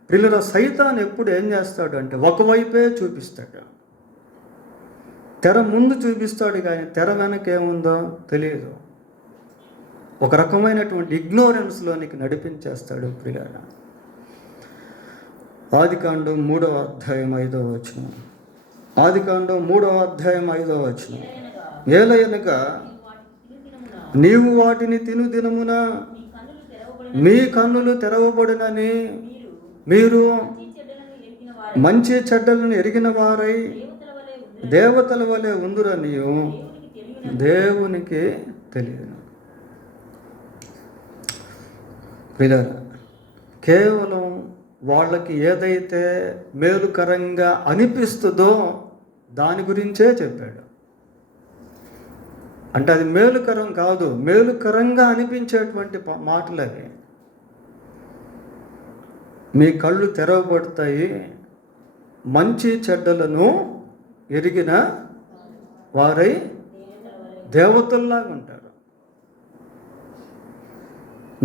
పిల్లల సైతాన్ ఎప్పుడు ఏం చేస్తాడు అంటే ఒకవైపే చూపిస్తాడు. తెర ముందు చూపిస్తాడు కానీ తెర వెనక ఏముందో తెలియదు. ఒక రకమైనటువంటి ఇగ్నోరెన్స్లోనికి నడిపించేస్తాడు పిల్లల. ఆదికాండం 3వ అధ్యాయం 5వ వచనం. ఆదికాండం 3వ అధ్యాయం 5వ వచనం. ఏలయనగా నీవు వాటిని తిను దినమున మీ కన్నులు తెరవబడినని మీరు మంచి చెడ్డలను ఎరిగిన వారై దేవతల వలె ఉందురని దేవునికి తెలియదు. కేవలం వాళ్ళకి ఏదైతే మేలుకరంగా అనిపిస్తుందో దాని గురించే చెప్పాడు. అంటే అది మేలుకరం కాదు, మేలుకరంగా అనిపించేటువంటి మాటలు అవి. మీ కళ్ళు తెరవబడతాయి, మంచి చెడ్డలను ఎరిగిన వారై దేవతల్లాగా ఉంటారు.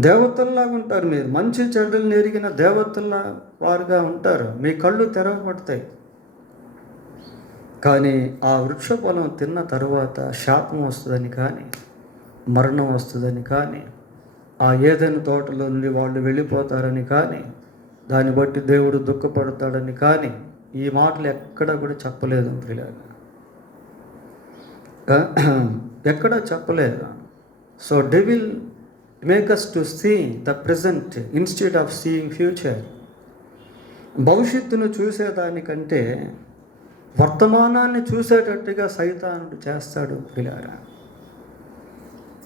దేవతల్లాగా ఉంటారు. మీరు మంచి చెడ్డలను ఎరిగిన దేవతల్లా వారుగా ఉంటారు. మీ కళ్ళు తెరవబడతాయి. కానీ ఆ వృక్ష ఫలం తిన్న తరువాత శాపం వస్తుందని కానీ, మరణం వస్తుందని కానీ, ఆ ఏదైనా తోటలో నుండి వాళ్ళు వెళ్ళిపోతారని కానీ, దాన్ని బట్టి దేవుడు దుఃఖపడతాడని కానీ ఈ మాటలు ఎక్కడా కూడా చెప్పలేదు ప్రియులారా. ఎక్కడా చెప్పలేదు. So devil make us to see the present instead of seeing future. భవిష్యత్తును చూసేదానికంటే వర్తమానాన్ని చూసేటట్టుగా సైతానుడు చేస్తాడు ప్రియులారా.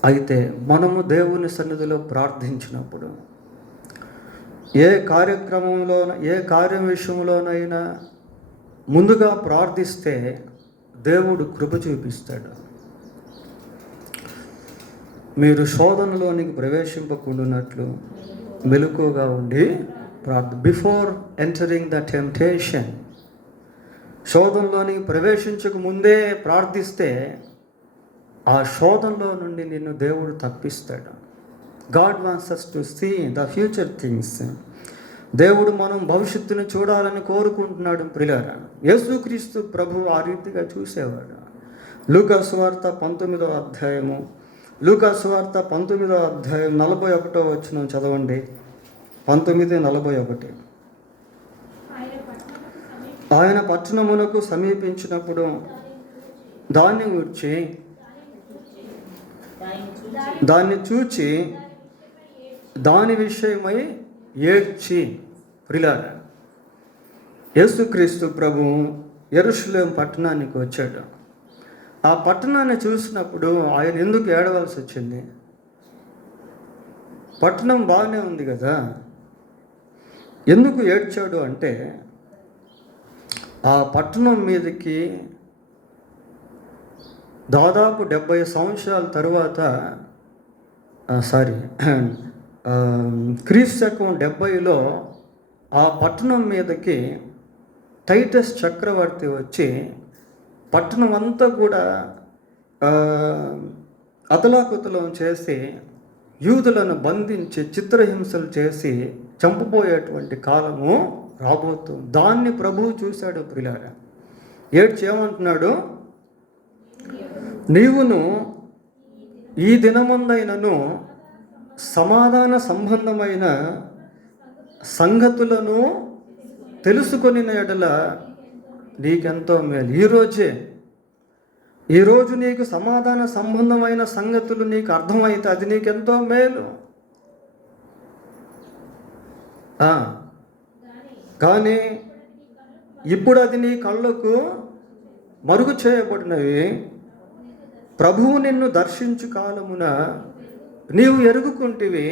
అయితే మనము దేవుని సన్నిధిలో ప్రార్థించినప్పుడు ఏ కార్యక్రమంలోన ఏ కార్యం విషయంలోనైనా ముందుగా ప్రార్థిస్తే దేవుడు కృప చూపిస్తాడు. మీరు శోధనలోనికి ప్రవేశింపకుండానట్లు మెలకువగా ఉండి బిఫోర్ ఎంటరింగ్ ద టెంప్టేషన్. శోధనలోనికి ప్రవేశించక ముందే ప్రార్థిస్తే ఆ శోధనలో నుండి నిన్ను దేవుడు తప్పిస్తాడు. God wants us to see the future things. దేవుడు మనం భవిష్యత్తును చూడాలని కోరుకుంటున్నాడు ప్రియులారా. యేసుక్రీస్తు ప్రభు ఆ రీతిగా చూసేవాడు. లూకా సువార్త 19వ అధ్యాయము, లూకా సువార్త 19వ అధ్యాయం 41వ వచనం చదవండి. 19:41. ఆయన పట్టణమునకు సమీపించినప్పుడు దాన్ని చూచి దాని విషయమై ఏడ్చి. ప్రియులారా, యేసుక్రీస్తు ప్రభు యెరూషలేము పట్టణానికి వచ్చాడు. ఆ పట్టణాన్ని చూసినప్పుడు ఆయన ఎందుకు ఏడవలసి వచ్చింది? పట్టణం బాగానే ఉంది కదా. ఎందుకు ఏడ్చాడు అంటే ఆ పట్టణం మీదకి దాదాపు 70 సంవత్సరాల తరువాత క్రీస్తు శకం 70లో ఆ పట్టణం మీదకి టైటస్ చక్రవర్తి వచ్చి పట్టణం అంతా కూడా అతలాకుతలం చేసి యూదులను బంధించి చిత్రహింసలు చేసి చంపబోయేటువంటి కాలము రాబోతుంది. దాన్ని ప్రభువు చూశాడు ప్రియులారా. ఏమంటున్నాడు? నీవును ఈ దినమందైనను సమాధాన సంబంధమైన సంగతులను తెలుసుకొని ఎడల నీకెంతో మేలు. ఈరోజు నీకు సమాధాన సంబంధమైన సంగతులు నీకు అర్థమైతే అది నీకెంతో మేలు. కానీ ఇప్పుడు అది నీ కళ్ళకు మరుగు చేయబడినవి. ప్రభువు నిన్ను దర్శించు కాలమున నీవు ఎరుగుకుంటివి.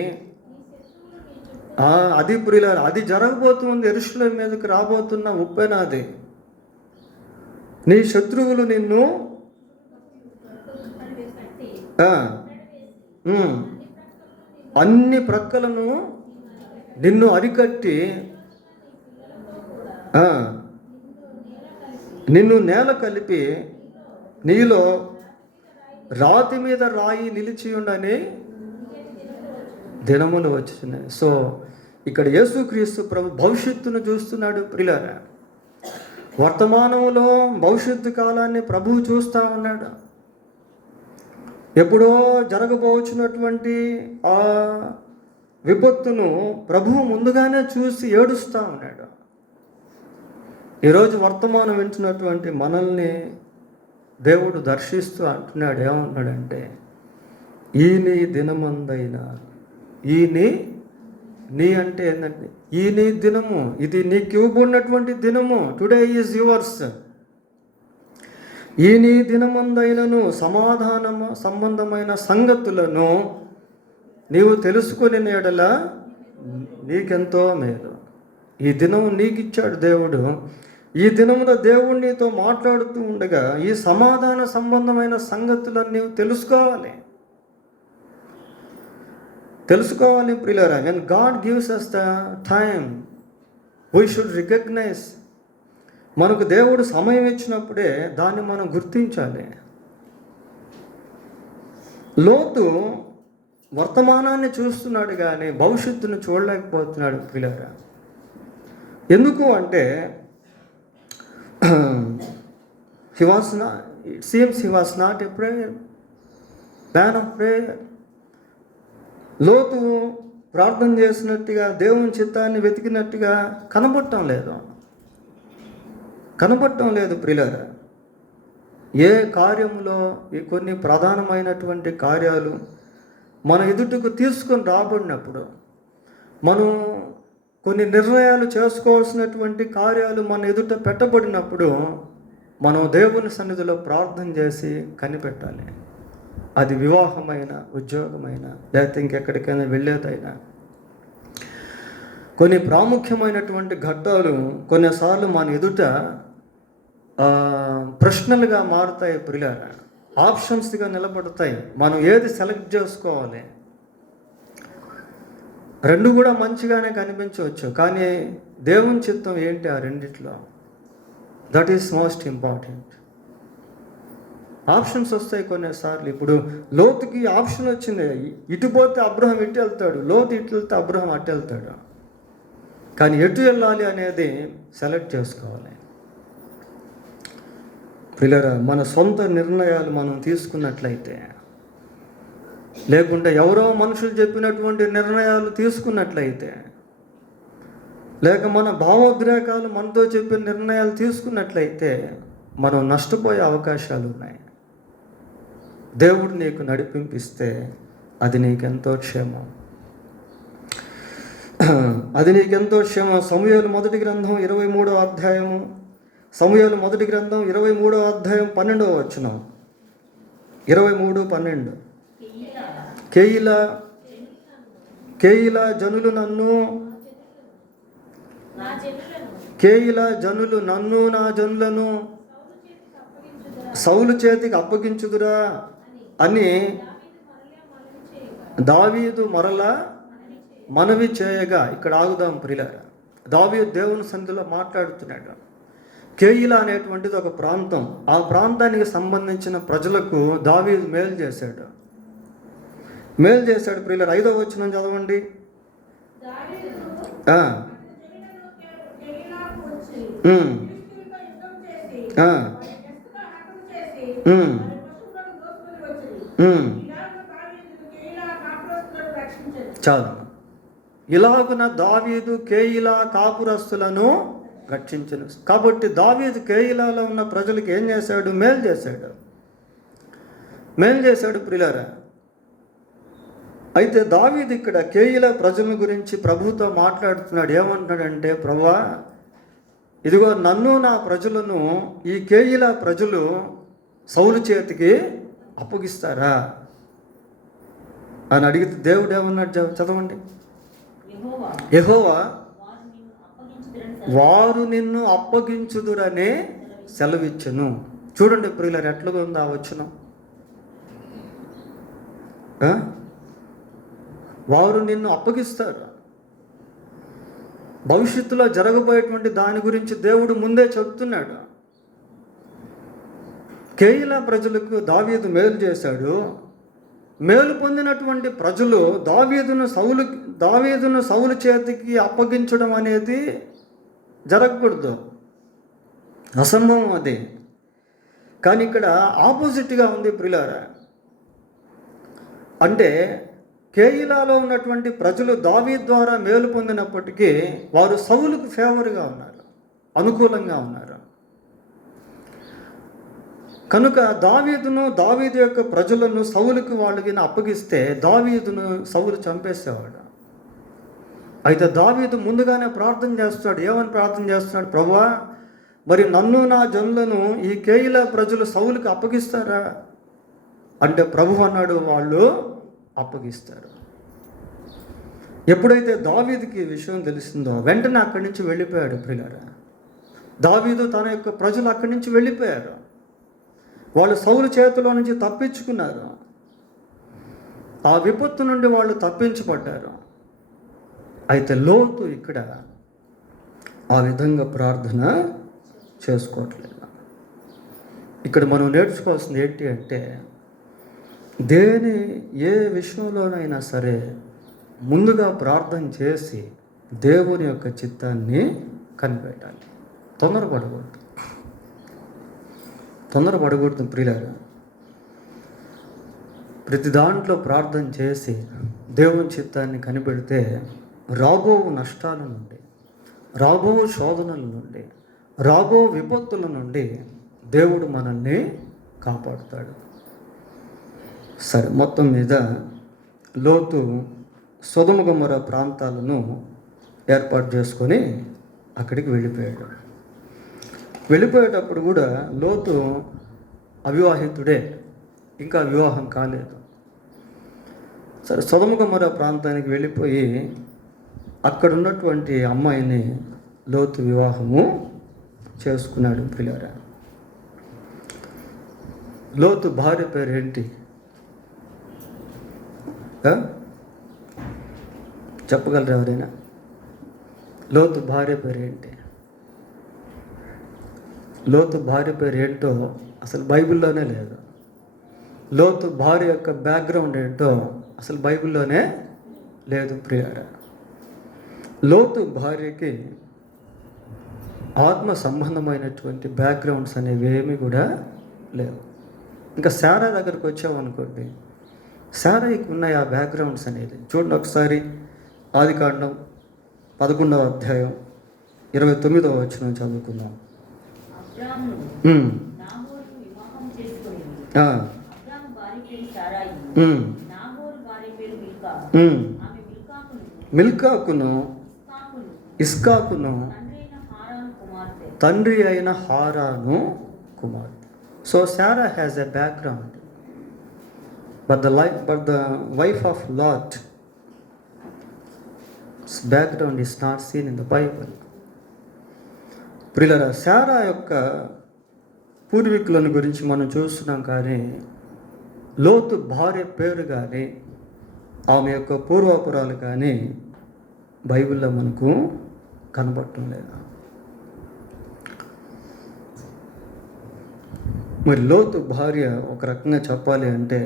అది ప్రియులారా, అది జరగబోతుంది. యెరూషలేము మీదకి రాబోతున్న ఉప్పెనాది. నీ శత్రువులు నిన్ను అన్ని ప్రక్కలను నిన్ను అరికట్టి నిన్ను నేల కలిపి నీలో రాతి మీద రాయి నిలిచి ఉండని దినములు వచ్చినాయి. సో ఇక్కడ యేసుక్రీస్తు ప్రభు భవిష్యత్తును చూస్తున్నాడు ప్రియులారా. వర్తమానంలో భవిష్యత్తు కాలాన్ని ప్రభువు చూస్తూ ఉన్నాడు. ఎప్పుడో జరగబోచున్నటువంటి ఆ విపత్తును ప్రభువు ముందుగానే చూసి ఏడుస్తూ ఉన్నాడు. ఈరోజు వర్తమానం వింటున్నటువంటి మనల్ని దేవుడు దర్శిస్తూ అంటున్నాడు. ఏమంటున్నాడంటే, ఈ నీ దినమందైనా, ఈ నీ అంటే ఏంటంటే ఈ నీ దినము, ఇది నీకు ఇవ్వబడినటువంటి దినము. Today is yours. ఈ నీ దినమందైనను సమాధానము సంబంధమైన సంగతులను నీవు తెలుసుకుని ఎడల నీకెంతో మేలు. ఈ దినం నీకు ఇచ్చాడు దేవుడు. ఈ దినమున దేవుడు నీతో మాట్లాడుతూ ఉండగా ఈ సమాధాన సంబంధమైన సంగతులను నీవు తెలుసుకోవాలి ప్రియులారా. when God gives us the time, we should recognize. మనకు దేవుడు సమయం ఇచ్చినప్పుడే దాన్ని మనం గుర్తించాలి. లోతు వర్తమానాన్ని చూస్తున్నాడు కానీ భవిష్యత్తును చూడలేకపోతున్నాడు ప్రియులారా. ఎందుకు అంటే he was not, it seems he was not a man of prayer. లోతు ప్రార్థన చేసినట్టుగా దేవుని చిత్తాన్ని వెతికినట్టుగా కనబడటం లేదు ప్రియులారా. ఏ కార్యంలో ఈ కొన్ని ప్రధానమైనటువంటి కార్యాలు మన ఎదుటకు తీసుకొని రాబడినప్పుడు, మనం కొన్ని నిర్ణయాలు చేసుకోవాల్సినటువంటి కార్యాలు మన ఎదుట పెట్టబడినప్పుడు మనం దేవుని సన్నిధిలో ప్రార్థన చేసి కనిపెట్టాలి. అది వివాహమైన, ఉద్యోగమైనా, లేకపోతే ఇంకెక్కడికైనా వెళ్ళేదైనా. కొన్ని ప్రాముఖ్యమైనటువంటి ఘట్టాలు కొన్నిసార్లు మన ఎదుట ప్రశ్నలుగా మారుతాయి ప్రియులారా. ఆప్షన్స్గా నిలబడతాయి. మనం ఏది సెలెక్ట్ చేసుకోవాలి. రెండు కూడా మంచిగానే కనిపించవచ్చు, కానీ దేవుని చిత్తం ఏంటి ఆ రెండిట్లో? That is most important. Options వస్తాయి కొన్నిసార్లు. ఇప్పుడు లోతుకి ఆప్షన్ వచ్చింది, ఇటు పోతే అబ్రహం ఇటు వెళ్తాడు, లోతు ఇటు వెళ్తే అబ్రహం అటు వెళ్తాడు. కానీ ఎటు వెళ్ళాలి అనేది సెలెక్ట్ చేసుకోవాలి పిల్లరా. మన సొంత నిర్ణయాలు మనం తీసుకున్నట్లయితే, లేకుంటే ఎవరో మనుషులు చెప్పినటువంటి నిర్ణయాలు తీసుకున్నట్లయితే, లేక మన భావోద్రేకాలు మనతో చెప్పిన నిర్ణయాలు తీసుకున్నట్లయితే మనం నష్టపోయే అవకాశాలు ఉన్నాయి. దేవుడు నీకు నడిపింపిస్తే అది నీకెంతో క్షేమం. సమూయేలు మొదటి గ్రంథం 23వ అధ్యాయము, సమూయేలు మొదటి గ్రంథం 23వ అధ్యాయం 12వ వచనం. 23:12. కేయిలా జనులు నన్ను నా జనులను సౌలు చేతికి అప్పగించుదురా అని దావీదు మరలా మనవి చేయగా. ఇక్కడ ఆగుదాం ప్రియులారా. దావీదు దేవుని సన్నిధిలో మాట్లాడుతున్నాడు. కేయిలా అనేటువంటిది ఒక ప్రాంతం. ఆ ప్రాంతానికి సంబంధించిన ప్రజలకు దావీదు మేలు చేశాడు ప్రియులారా. 5వ వచనం చదవండి. చాలు. ఇలాగున దావీదు కేయిలా కాపురస్తులను రక్షించను. కాబట్టి దావీదు కేయిలాలో ఉన్న ప్రజలకు ఏం చేశాడు? మేలు చేశాడు ప్రియులారా. అయితే దావీదు ఇక్కడ కేయిలా ప్రజల గురించి ప్రభుతో మాట్లాడుతున్నాడు. ఏమంటున్నాడంటే, ప్రభువా, ఇదిగో నన్ను నా ప్రజలను ఈ కేయిలా ప్రజలు సౌలు చేతికి అప్పగిస్తారా అని అడిగితే దేవుడు ఏమన్నాడు చదవండి. యెహోవా వారు నిన్ను అప్పగించుదురనే సెలవిచ్చును. చూడండి ప్రియులారా, ఎట్లుగా ఉందో ఆ వచనం. వారు నిన్ను అప్పగిస్తారు. భవిష్యత్తులో జరగబోయేటువంటి దాని గురించి దేవుడు ముందే చెప్తున్నాడు. కేయిలా ప్రజలకు దావీదు మేలు చేశాడు. మేలు పొందినటువంటి ప్రజలు దావీదును సౌలు చేతికి అప్పగించడం అనేది జరగకూడదు, అసంభవం అది. కానీ ఇక్కడ ఆపోజిట్గా ఉంది ప్రియులారా. అంటే కేయిలాలో ఉన్నటువంటి ప్రజలు దావీదు ద్వారా మేలు పొందినప్పటికీ వారు సౌలుకు ఫేవర్గా ఉన్నారు, అనుకూలంగా ఉన్నారు. కనుక దావీదు యొక్క ప్రజలను సౌలుకు వాళ్ళకి అప్పగిస్తే దావీదును సౌలు చంపేసేవాడు. అయితే దావీదు ముందుగానే ప్రార్థన చేస్తాడు. ఏమని ప్రార్థన చేస్తున్నాడు? ప్రభువా, మరి నన్ను నా జనులను ఈ కేయిలా ప్రజలు సౌలుకు అప్పగిస్తారా అంటే ప్రభువు అన్నాడు, వాళ్ళు అప్పగిస్తారు. ఎప్పుడైతే దావీదుకి ఈ విషయం తెలిసిందో వెంటనే అక్కడి నుంచి వెళ్ళిపోయాడు ప్రియులారా. దావీదు తన యొక్క ప్రజలు అక్కడి నుంచి వెళ్ళిపోయారు. వాళ్ళు సౌలు చేతిలో నుంచి తప్పించుకున్నారు. ఆ విపత్తు నుండి వాళ్ళు తప్పించబడ్డారు. అయితే లోతు ఇక్కడ ఆ విధంగా ప్రార్థన చేసుకోవట్లేదు. ఇక్కడ మనం నేర్చుకోవాల్సింది ఏంటి అంటే, ఏ విషయంలోనైనా సరే ముందుగా ప్రార్థన చేసి దేవుని యొక్క చిత్తాన్ని కనిపెట్టాలి. తొందరపడకూడదు ప్రియులారా. ప్రతి దాంట్లో ప్రార్థన చేసి దేవుని చిత్తాన్ని కనిపెడితే రాబో నష్టాల నుండి, రాబో శోధనల నుండి, రాబో విపత్తుల నుండి దేవుడు మనల్ని కాపాడుతాడు. సరే, మొత్తం మీద లోతు సొదొమ గొమొర్రా ప్రాంతాలను ఏర్పాటు చేసుకొని అక్కడికి వెళ్ళిపోయాడు. వెళ్ళిపోయేటప్పుడు కూడా లోతు అవివాహితుడే, ఇంకా వివాహం కాలేదు. సరే, సొదొమ గొమొర్రా ప్రాంతానికి వెళ్ళిపోయి అక్కడ ఉన్నటువంటి అమ్మాయిని లోతు వివాహము చేసుకున్నాడు ప్రియులారా. లోతు భార్య పేరు ఏంటి చెప్పగలరు ఎవరైనా? లోతు భార్య పేరు ఏంటి? లోతు భార్య పేరు ఏంటో అసలు బైబిల్లోనే లేదు. లోతు భార్య యొక్క బ్యాక్గ్రౌండ్ ఏంటో అసలు బైబిల్లోనే లేదు ప్రియులారా. లోతు భార్యకి ఆత్మ సంబంధమైనటువంటి బ్యాక్గ్రౌండ్స్ అనేవి ఏమీ కూడా లేవు. ఇంకా శారా దగ్గరకు వచ్చామనుకోండి, శారాకి ఉన్నాయి ఆ బ్యాక్గ్రౌండ్స్ అనేది. చూడండి ఒకసారి, ఆదికాండం 11వ అధ్యాయం 29వ వచనం చదువుకుందాం. మిల్కాకును ఇస్కాకును తండ్రి అయిన హారాను కుమార్తె. So Sarah has a background, but the wife of Lot background is not seen in the Bible. ప్రియులారా, శారా యొక్క పూర్వీకులను గురించి మనం చూస్తున్నాం, కానీ లోతు భార్య పేరు కానీ ఆమె యొక్క పూర్వాపురాలు కానీ బైబిల్లో మనకు కనబడటం లేదు. మరి లోతు భార్య ఒక రకంగా చెప్పాలి అంటే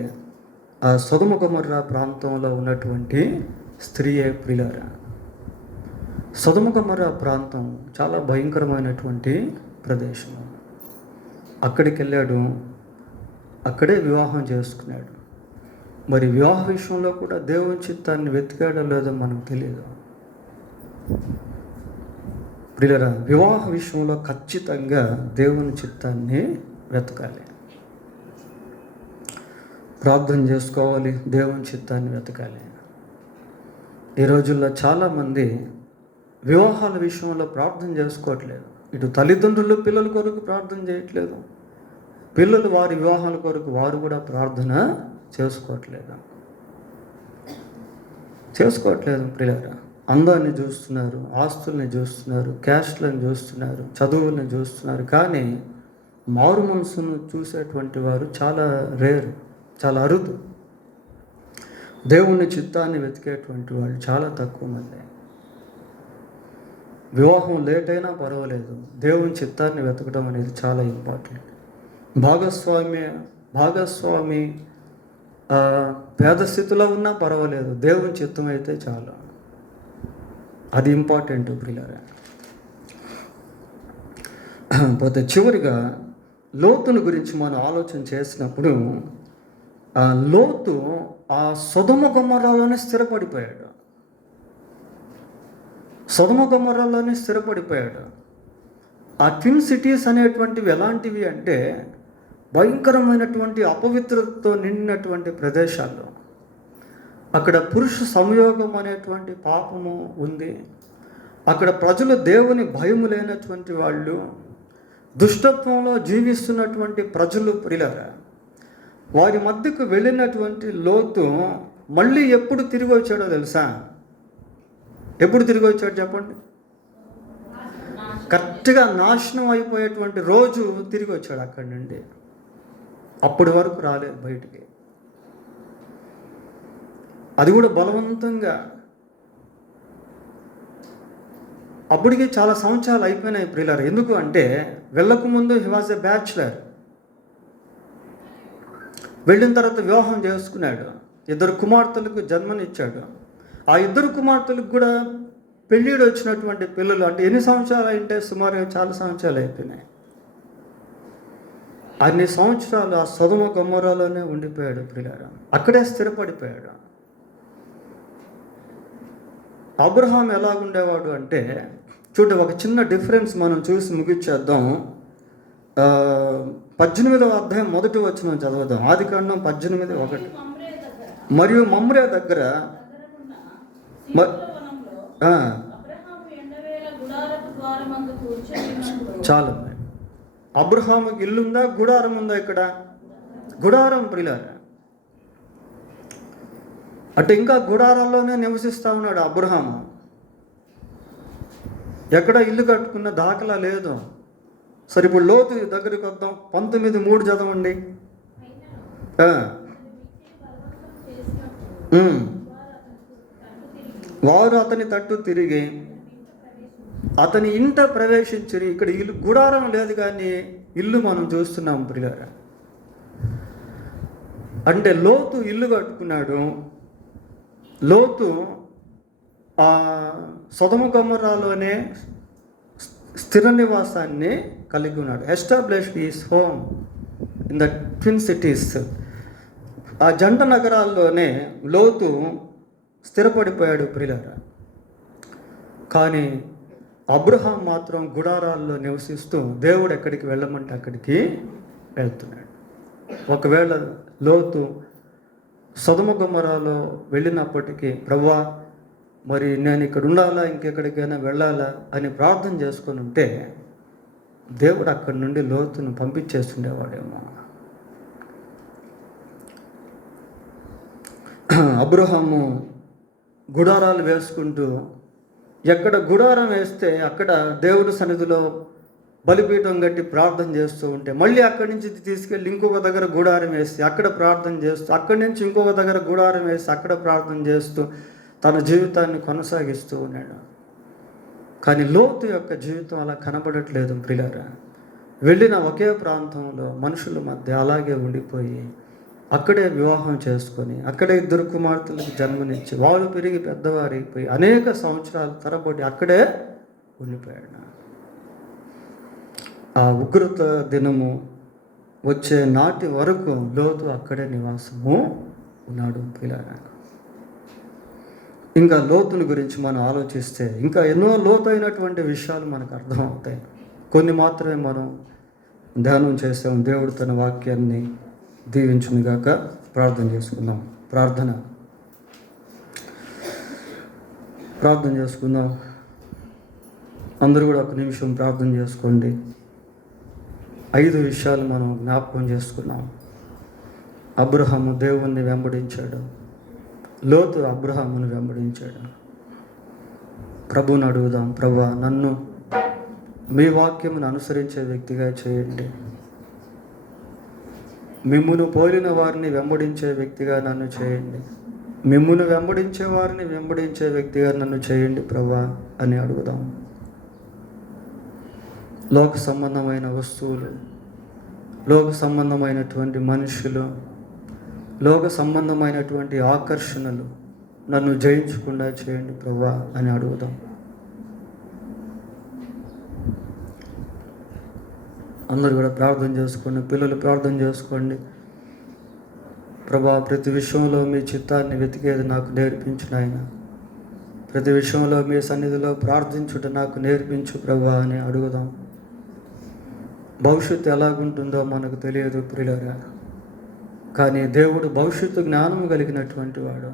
ఆ సొదొమ గొమొర్రా ప్రాంతంలో ఉన్నటువంటి స్త్రీయే ప్రియులారా. సొదొమ గొమొర్రా ప్రాంతం చాలా భయంకరమైనటువంటి ప్రదేశం. అక్కడికి వెళ్ళాడు, అక్కడే వివాహం చేసుకున్నాడు. మరి వివాహ విషయంలో కూడా దేవుని చిత్తాన్ని వెతికాడో లేదో మనకు తెలియదు ప్రియులారా. వివాహ విషయంలో ఖచ్చితంగా దేవుని చిత్తాన్ని వెతకాలి, ప్రార్థన చేసుకోవాలి, దేవుని చిత్తాన్ని వెతకాలి. ఈ రోజుల్లో చాలామంది వివాహాల విషయంలో ప్రార్థన చేసుకోవట్లేదు. ఇటు తల్లిదండ్రులు పిల్లల కొరకు ప్రార్థన చేయట్లేదు, పిల్లలు వారి వివాహాల కొరకు వారు కూడా ప్రార్థన చేసుకోవట్లేదు ప్రియులారా. అందాన్ని చూస్తున్నారు, ఆస్తుల్ని చూస్తున్నారు, క్యాస్ట్లను చూస్తున్నారు, చదువులను చూస్తున్నారు, కానీ మారు మనసును చూసేటువంటి వారు చాలా రేరు, చాలా అరుదు. దేవుని చిత్తాన్ని వెతికేటువంటి వాళ్ళు చాలా తక్కువ మంది. వివాహం లేట్ అయినా పర్వాలేదు, దేవుని చిత్తాన్ని వెతకడం అనేది చాలా ఇంపార్టెంట్. భాగస్వామి పేద స్థితిలో ఉన్నా పర్వాలేదు, దేవుని చిత్తం అయితే చాలు. అది ఇంపార్టెంట్ ప్రియులారా. పోతే చివరిగా లోతుని గురించి మనం ఆలోచన చేసినప్పుడు, లోతు ఆ సొదొమ గొమొర్రాలోనే స్థిరపడిపోయాడు. సొదొమ గొమొర్రాలోనే స్థిరపడిపోయాడు. ఆ ట్విన్ సిటీస్ అనేటువంటివి ఎలాంటివి అంటే భయంకరమైనటువంటి అపవిత్రతతో నిండినటువంటి ప్రదేశాలు. అక్కడ పురుష సంయోగం అనేటువంటి పాపము ఉంది. అక్కడ ప్రజలు దేవుని భయము లేనటువంటి వాళ్ళు, దుష్టత్వంలో జీవిస్తున్నటువంటి ప్రజలు ప్రియులారా. వారి మధ్యకు వెళ్ళినటువంటి లోతు మళ్ళీ ఎప్పుడు తిరిగి వచ్చాడో తెలుసా? ఎప్పుడు తిరిగి వచ్చాడు చెప్పండి? కరెక్ట్గా నాశనం అయిపోయేటువంటి రోజు తిరిగి వచ్చాడు అక్కడి నుండి. అప్పటి వరకు రాలేదు బయటికి. అది కూడా బలవంతంగా. అప్పటికి చాలా సంవత్సరాలు అయిపోయినాయి ప్రియులారా. ఎందుకు అంటే వెళ్ళకముందు హీ వాజ్ ఎ బ్యాచులర్. వెళ్ళిన తర్వాత వివాహం చేసుకున్నాడు. 2 కుమార్తెలకు జన్మనిచ్చాడు. ఆ 2 కుమార్తెలకు కూడా పెళ్ళిడు వచ్చినటువంటి పిల్లలు. అంటే ఎన్ని సంవత్సరాలు అంటే సుమారుగా చాలా సంవత్సరాలు అయిపోయినాయి. అన్ని సంవత్సరాలు ఆ సొదొమ గొమొర్రాలోనే ఉండిపోయాడు ప్రియులారా. అక్కడే స్థిరపడిపోయాడు. అబ్రహాం ఎలాగుండేవాడు అంటే, చూడండి, ఒక చిన్న డిఫరెన్స్ మనం చూసి ముగించేద్దాం. 18వ అధ్యాయం 1వ వచనం చదువుదాం. ఆదికాండం 18:1. మరియు మమ్రే దగ్గర చాలు. అబ్రహాముకి ఇల్లుందా, గుడారం ఉందా? ఇక్కడ గుడారం ప్రియులారా. అంటే ఇంకా గుడారాల్లోనే నివసిస్తూ ఉన్నాడు అబ్రహాము. ఎక్కడ ఇల్లు కట్టుకున్న దాఖలా లేదు. సరే, ఇప్పుడు లోతు దగ్గరికి వద్దాం. 19:3 చదవండి. వారు అతని తట్టు తిరిగి అతని ఇంట ప్రవేశించి. ఇక్కడ ఇల్లు గుడారం లేదు కానీ ఇల్లు మనం చూస్తున్నాం ప్రియులారా. అంటే లోతు ఇల్లు కట్టుకున్నాడు. లోతు ఆ సొదొమ గొమొర్రాలోనే స్థిర నివాసాన్ని కలిగి ఉన్నాడు. Established his home in the twin cities. ఆ జంట నగరాల్లోనే లోతు స్థిరపడిపోయాడు ప్రియులారా. కానీ అబ్రహాం మాత్రం గుడారాల్లో నివసిస్తూ దేవుడు ఎక్కడికి వెళ్ళమంటే అక్కడికి వెళ్తున్నాడు. ఒకవేళ లోతు సొదొమ గొమొర్రాలో వెళ్ళినప్పటికీ, ప్రభువా మరి నేను ఇక్కడ ఉండాలా, ఇంకెక్కడికైనా వెళ్ళాలా అని ప్రార్థన చేసుకొని ఉంటే దేవుడు అక్కడి నుండి లోతును పంపించేస్తుండేవాడేమో. అబ్రహాము గుడారాలు వేసుకుంటూ, ఎక్కడ గుడారం వేస్తే అక్కడ దేవుడి సన్నిధిలో బలిపీఠం కట్టి ప్రార్థన చేస్తూ ఉంటే, మళ్ళీ అక్కడి నుంచి తీసుకెళ్ళి ఇంకొక దగ్గర గుడారం వేసి అక్కడ ప్రార్థన చేస్తూ, అక్కడి నుంచి ఇంకొక దగ్గర గుడారం వేసి అక్కడ ప్రార్థన చేస్తూ తన జీవితాన్ని కొనసాగిస్తూ ఉన్నాడు. కానీ లోతు యొక్క జీవితం అలా కనబడట్లేదు ప్రియులారా. వెళ్ళిన ఒకే ప్రాంతంలో మనుషుల మధ్య అలాగే ఉండిపోయి, అక్కడే వివాహం చేసుకొని, అక్కడే 2 కుమార్తెలకు జన్మనిచ్చి, వాళ్ళు పెరిగి పెద్దవారైపోయి అనేక సంవత్సరాల తరబడి అక్కడే ఉండిపోయాడు. ఆ ఉగ్రత దినము వచ్చే నాటి వరకు లోతు అక్కడే నివాసము ఉన్నాడు ప్రియులారా. ఇంకా లోతుని గురించి మనం ఆలోచిస్తే ఇంకా ఎన్నో లోతైనటువంటి విషయాలు మనకు అర్థమవుతాయి. కొన్ని మాత్రమే మనం ధ్యానం చేసాం. దేవుడు తన వాక్యాన్ని దీవించునుగాక. ప్రార్థన చేసుకుందాం. ప్రార్థన చేసుకుందాం. అందరూ కూడా ఒక నిమిషం ప్రార్థన చేసుకోండి. 5 విషయాలు మనం జ్ఞాపకం చేసుకున్నాం. అబ్రహాము దేవుణ్ణి వెంబడించాడు. లోతు అబ్రహామును వెంబడించాడు. ప్రభువుని అడుగుదాం, ప్రభువా నన్ను మీ వాక్యమును అనుసరించే వ్యక్తిగా చేయండి. మిమ్మును పోలిన వారిని వెంబడించే వ్యక్తిగా నన్ను చేయండి. మిమ్మును వెంబడించే వారిని వెంబడించే వ్యక్తిగా నన్ను చేయండి ప్రభువా అని అడుగుదాం. లోక సంబంధమైన వస్తువులు, లోక సంబంధమైనటువంటి మనుషులు, లోక సంబంధమైనటువంటి ఆకర్షణలు నన్ను జయించకుండా చేయండి ప్రభువా అని అడుగుదాం. అందరూ కూడా ప్రార్థన చేసుకోండి, పిల్లలు ప్రార్థన చేసుకోండి. ప్రభువా, ప్రతి విషయంలో మీ చిత్తాన్ని వెతికేది నాకు నేర్పించిన ఆయన, ప్రతి విషయంలో మీ సన్నిధిలో ప్రార్థించుట నాకు నేర్పించు ప్రభువా అని అడుగుదాం. భవిష్యత్తు ఎలాగుంటుందో మనకు తెలియదు ప్రియులారా, కానీ దేవుడు భవిష్యత్తు జ్ఞానం కలిగినటువంటి వాడు.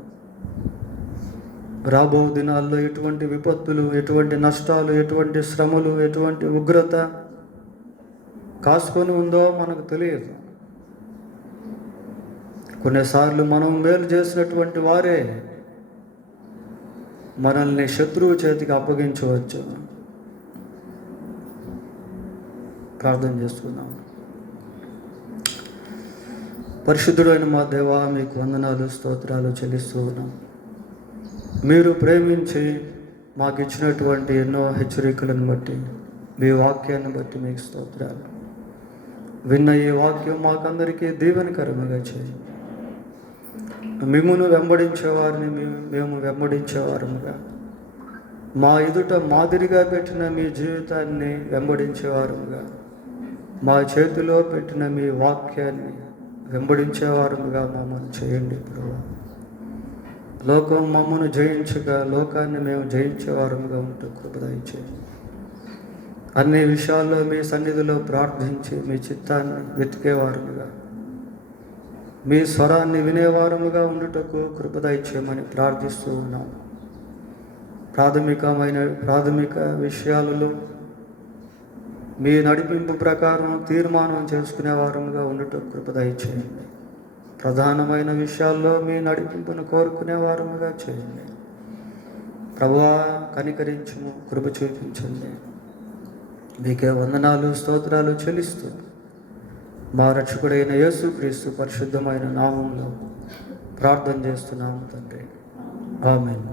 రాబో దినాల్లో ఎటువంటి విపత్తులు, ఎటువంటి నష్టాలు, ఎటువంటి శ్రమలు, ఎటువంటి ఉగ్రత కాసుకొని ఉందో మనకు తెలియదు. కొన్నిసార్లు మనం మేలు చేసినటువంటి వారే మనల్ని శత్రువు చేతికి అప్పగించవచ్చు. ప్రార్థన చేసుకుందాం. పరిశుద్ధుడైన మా దేవా, మీకు వందనాలు, స్తోత్రాలు చెల్లిస్తూ ఉన్నాం. మీరు ప్రేమించి మాకు ఇచ్చినటువంటి ఎన్నో హెచ్చరికలను బట్టి, మీ వాక్యాన్ని బట్టి మీకు స్తోత్రాలు. విన్న ఈ వాక్యం మాకందరికీ దీవెనకరముగా చేయి. మిమ్మును వెంబడించేవారిని మేము వెంబడించేవారముగా, మా ఎదుట మాదిరిగా పెట్టిన మీ జీవితాన్ని వెంబడించేవారముగా, మా చేతిలో పెట్టిన మీ వాక్యాన్ని వెంబడించేవారముగా మమ్మల్ని చేయండి ప్రభువా. లోకం మమ్మల్ని జయించగా లోకాన్ని మేము జయించేవారముగా ఉంటూ కృప దయచేయండి. అన్ని విషయాల్లో మీ సన్నిధిలో ప్రార్థించి మీ చిత్తాన్ని వెతికేవారముగా, మీ స్వరాన్ని వినేవారముగా ఉండుటకు కృప దయచేయమని ప్రార్థిస్తూ ఉన్నాం. ప్రాథమిక విషయాలలో మీ నడిపింపు ప్రకారం తీర్మానం చేసుకునేవారముగా ఉండుటకు కృప దయచేయండి. ప్రధానమైన విషయాల్లో మీ నడిపింపును కోరుకునేవారముగా చేయండి. ప్రభువా, కనికరించుము, కృప చూపించండి. మీకే వందనాలు, స్తోత్రాలు చెల్లిస్తూ మా రక్షకుడైన యేసుక్రీస్తు పరిశుద్ధమైన నామంలో ప్రార్థన చేస్తున్నాము తండ్రి. ఆమేన్.